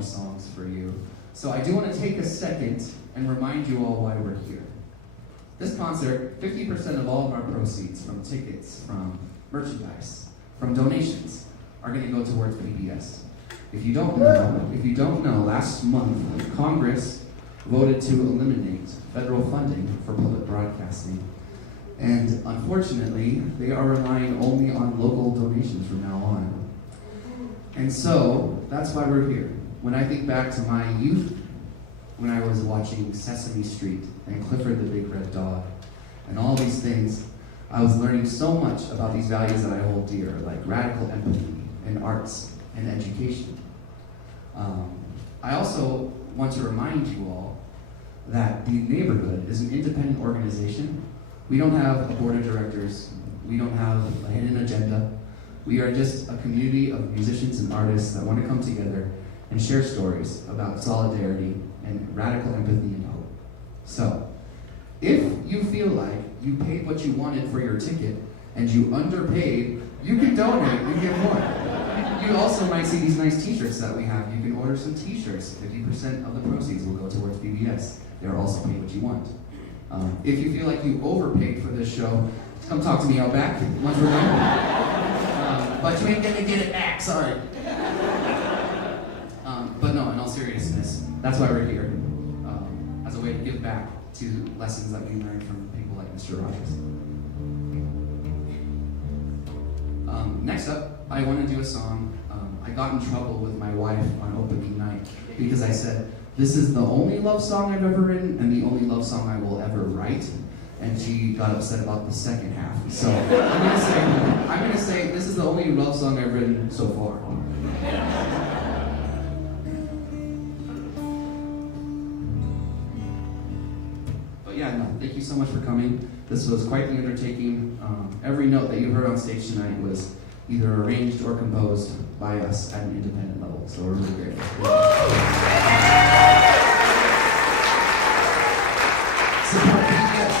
Songs for you. So I do want to take a second and remind you all why we're here. This concert, 50% of all of our proceeds from tickets, from merchandise, from donations, are going to go towards PBS. If you don't know, last month Congress voted to eliminate federal funding for public broadcasting. And unfortunately, they are relying only on local donations from now on. And so, that's why we're here. When I think back to my youth, when I was watching Sesame Street and Clifford the Big Red Dog, and all these things, I was learning so much about these values that I hold dear, like radical empathy and arts and education. I also want to remind you all that the neighborhood is an independent organization. We don't have a board of directors. We don't have a hidden agenda. We are just a community of musicians and artists that want to come together and share stories about solidarity and radical empathy and hope. So, if you feel like you paid what you wanted for your ticket and you underpaid, you can donate and get more. You also might see these nice t-shirts that we have. You can order some t-shirts. 50% of the proceeds will go towards BBS. They're also pay what you want. If you feel like you overpaid for this show, come talk to me out back once we're done. But you ain't gonna get it back, sorry. But no, in all seriousness, that's why we're here. As a way to give back to lessons that we learned from people like Mr. Rogers. Next up, I want to do a song. I got in trouble with my wife on opening night because I said, this is the only love song I've ever written and the only love song I will ever write. And she got upset about the second half. So I'm gonna say this is the only love song I've written so far. But yeah, no, thank you so much for coming. This was quite the undertaking. Every note that you heard on stage tonight was either arranged or composed by us at an independent level. So we're really grateful. Support BBS.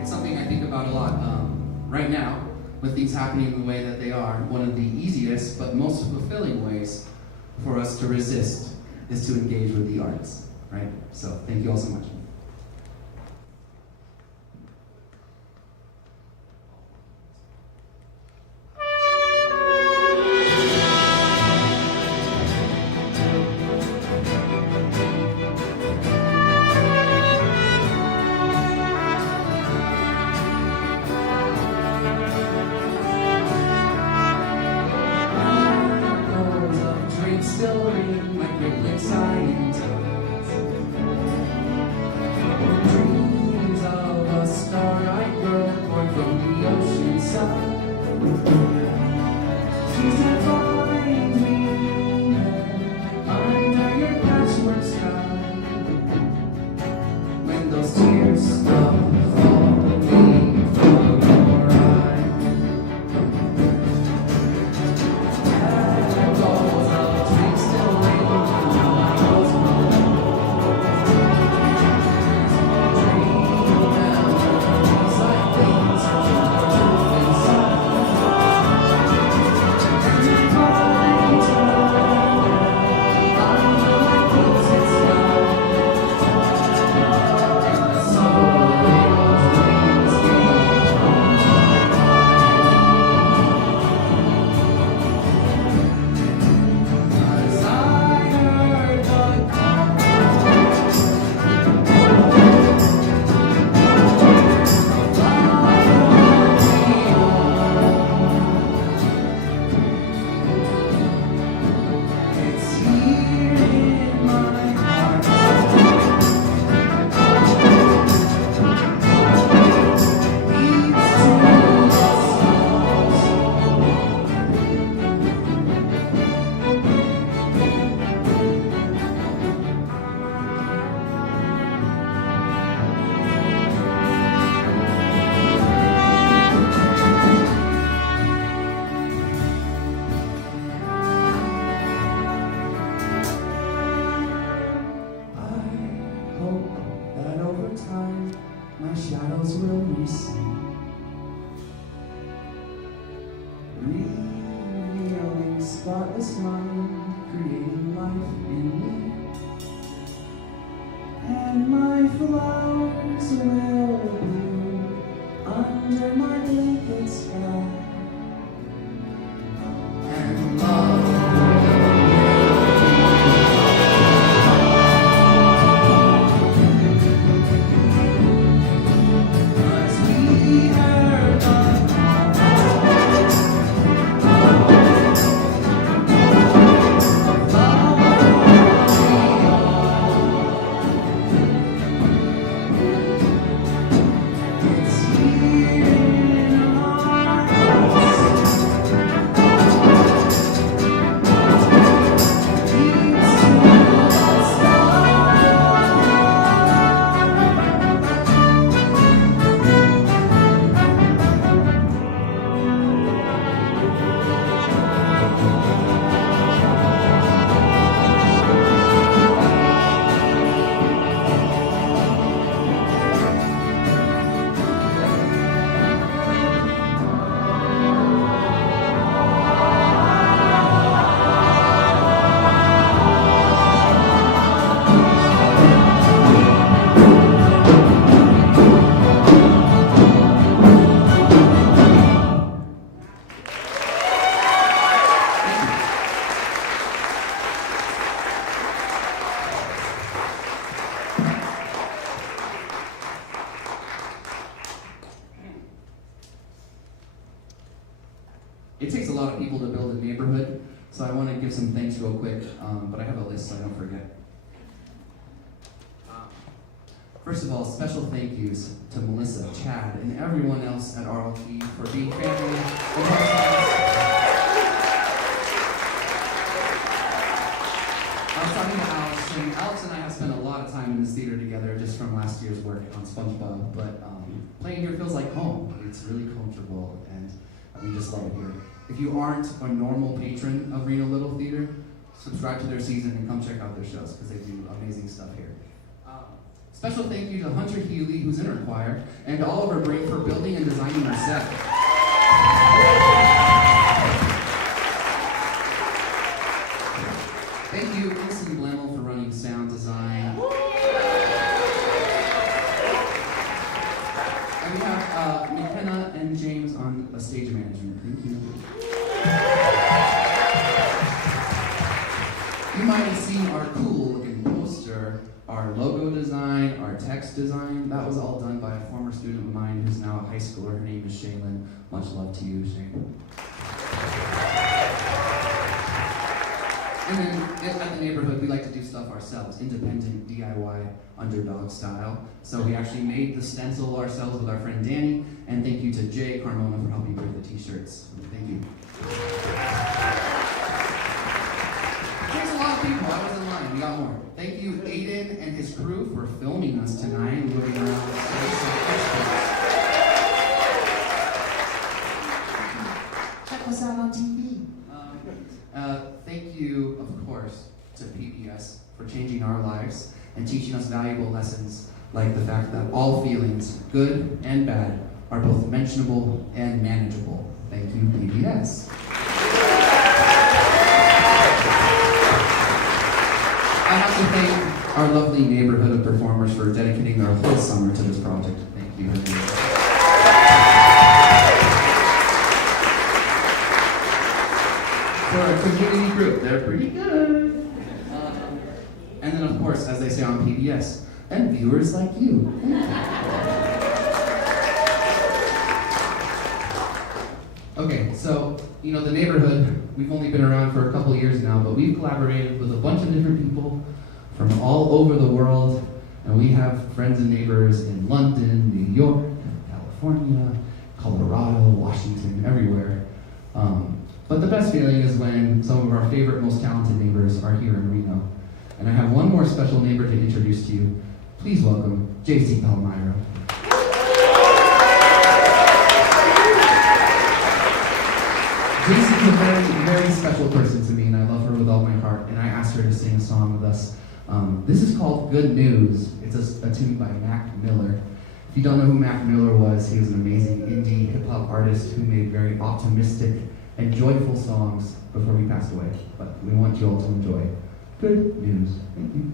It's something I think about a lot. Right now, with things happening the way that they are, one of the easiest but most fulfilling ways for us to resist is to engage with the arts, right? So thank you all so much. Still ring like picnic signs. Dreams of a starlight girl born from the ocean side. She said, find me under your patchwork sky. When those tears stop falling from your eyes. My shadows will recede, revealing spotless mind, creating life in me. And my flowers will bloom under my blanket sky. And love It takes a lot of people to build a neighborhood, so I want to give some thanks real quick, but I have a list so I don't forget. First of all, special thank yous to Melissa, Chad, and everyone else at RLT for being family and I was talking to Alex, and Alex and I have spent a lot of time in this theater together just from last year's work on SpongeBob, but playing here feels like home. It's really comfortable, and we just love it here. If you aren't a normal patron of Reno Little Theater, subscribe to their season and come check out their shows, because they do amazing stuff here. Special thank you to Hunter Healy, who's in our choir, and Oliver Brink for building and designing our set. Thank you, Winston Blemmel, for running sound design. And we have McKenna and James on stage management. Thank you. You might have seen our cool looking poster, our logo design, our text design. That was all done by a former student of mine who's now a high schooler. Her name is Shaylin. Much love to you, Shaylin. And then at the neighborhood, we like to do stuff ourselves, independent, DIY, underdog style. So we actually made the stencil ourselves with our friend Danny, and thank you to Jay Carmona for helping print the t-shirts. Thank you. There's a lot of people. I was in line. We got more. Thank you, Aiden and his crew, for filming us tonight and moving around the space. Check us out on TV. Thank you, of course, to PBS for changing our lives and teaching us valuable lessons like the fact that all feelings, good and bad, are both mentionable and manageable. Thank you, PBS. I have to thank our lovely neighborhood of performers for dedicating their whole summer to this project. Thank you. For our community group, they're pretty good. And then, of course, as they say on PBS, and viewers like you. Okay, so, the neighborhood, we've only been around for a couple of years now, but we've collaborated with a bunch of different people from all over the world, and we have friends and neighbors in London, New York, California, Colorado, Washington, everywhere. But the best feeling is when some of our favorite, most talented neighbors are here in Reno. And I have one more special neighbor to introduce to you. Please welcome JC Palmyra. JC is a very, very special person to me, and I love her with all my heart, and I asked her to sing a song with us. This is called Good News. It's a tune by Mac Miller. If you don't know who Mac Miller was, he was an amazing indie hip-hop artist who made very optimistic and joyful songs before he passed away. But we want you all to enjoy Good News. Thank you.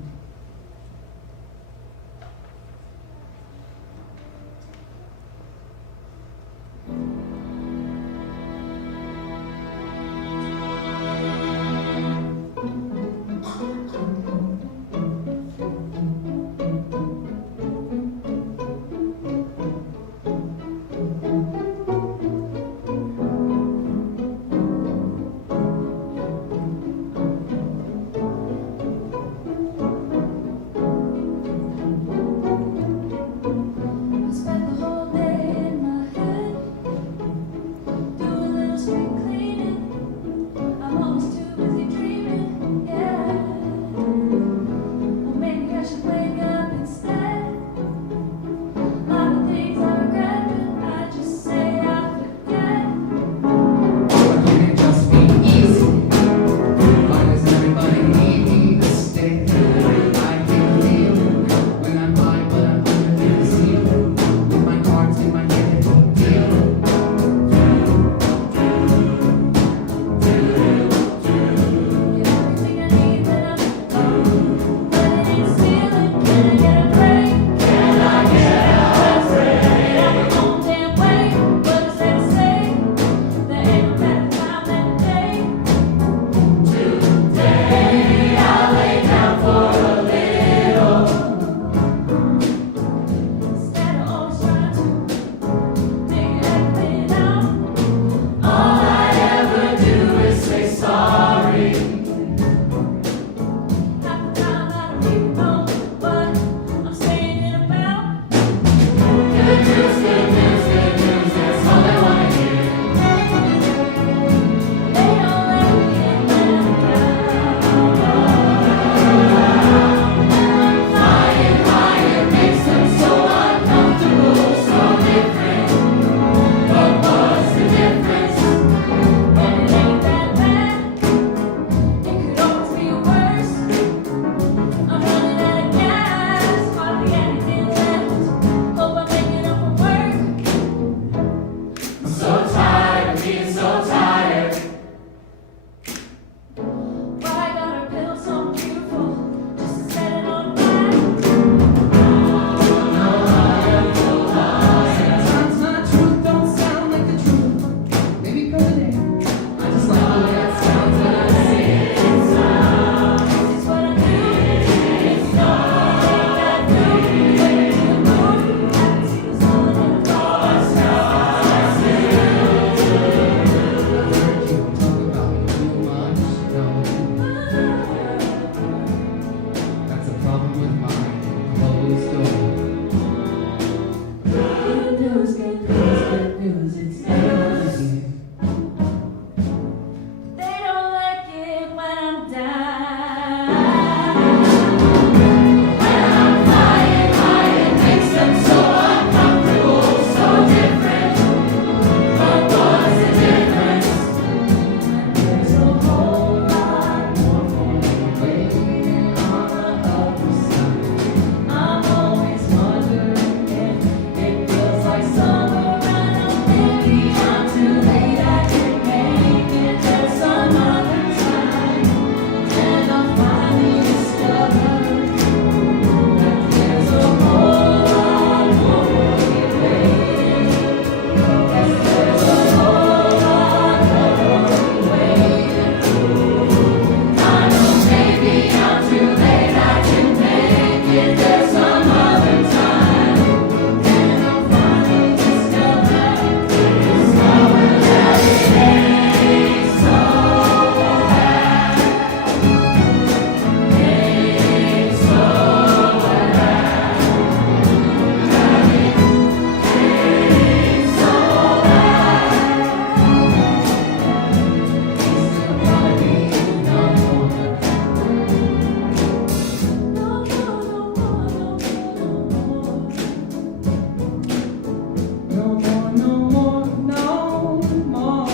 No more, no more, no more.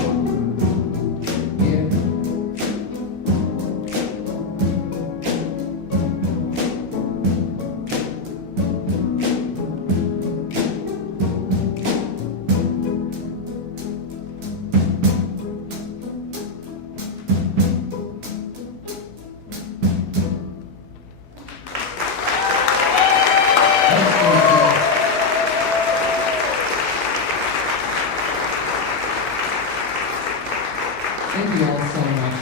Yeah. Thank you all so much.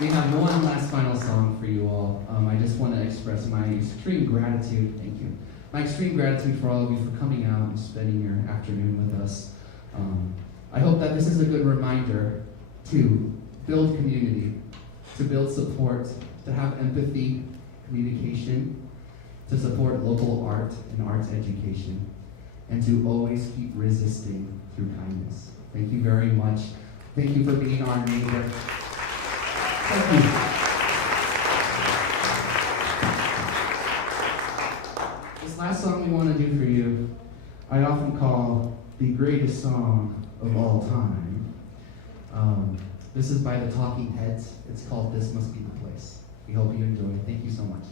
We have one last final song for you all. I just want to express my extreme gratitude. Thank you. My extreme gratitude for all of you for coming out and spending your afternoon with us. I hope that this is a good reminder to build community, to build support, to have empathy, communication, to support local art and arts education, and to always keep resisting through kindness. Thank you very much. Thank you for being our neighbor. Thank you. This last song we want to do for you, I often call the greatest song of all time. This is by the Talking Heads. It's called This Must Be the Place. We hope you enjoy it. Thank you so much.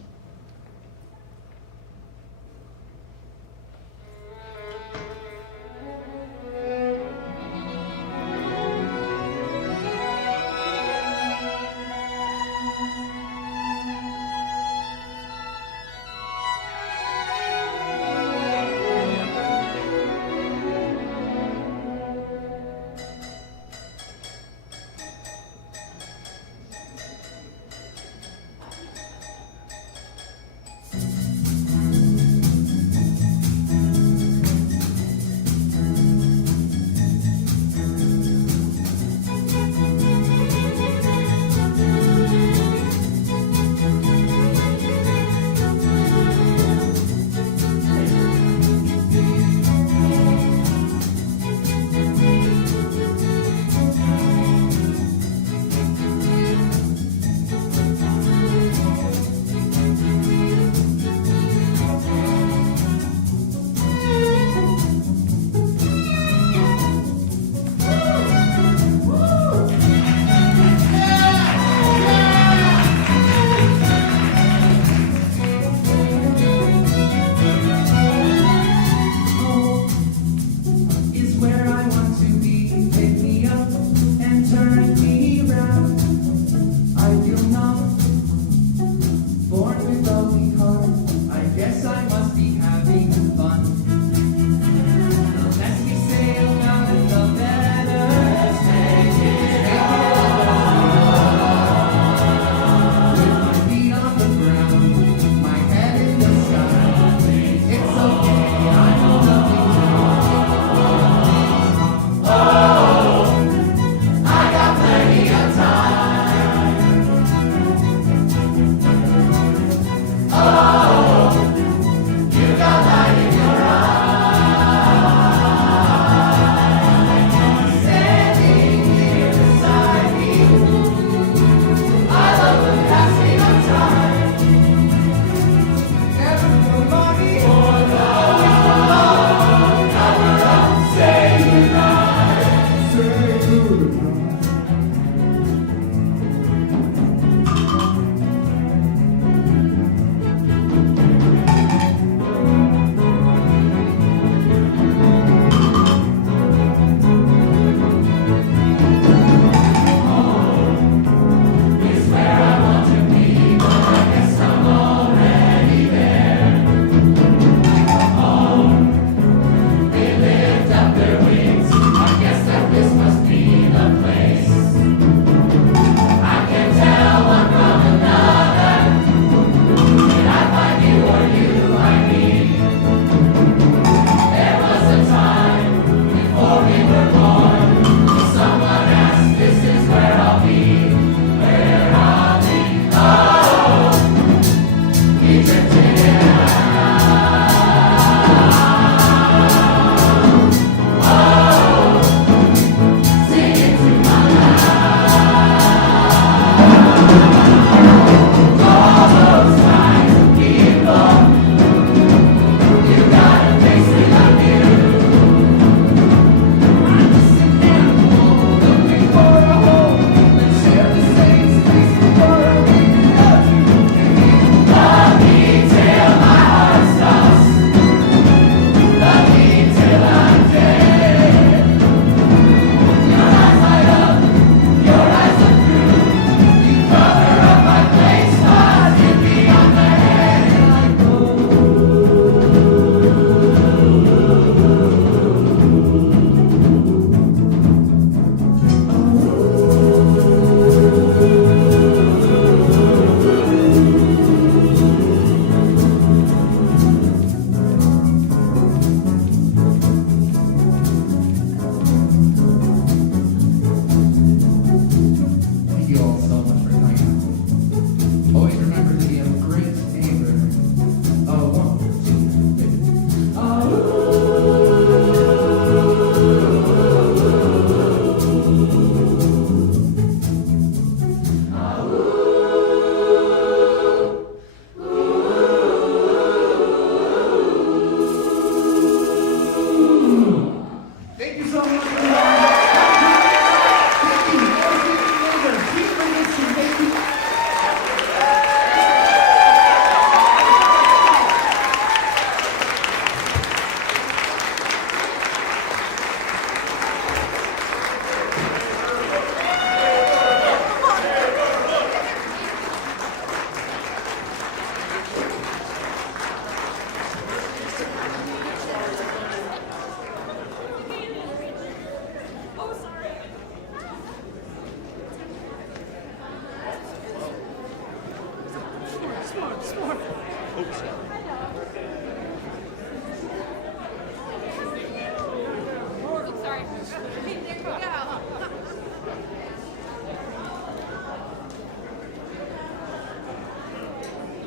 hope so.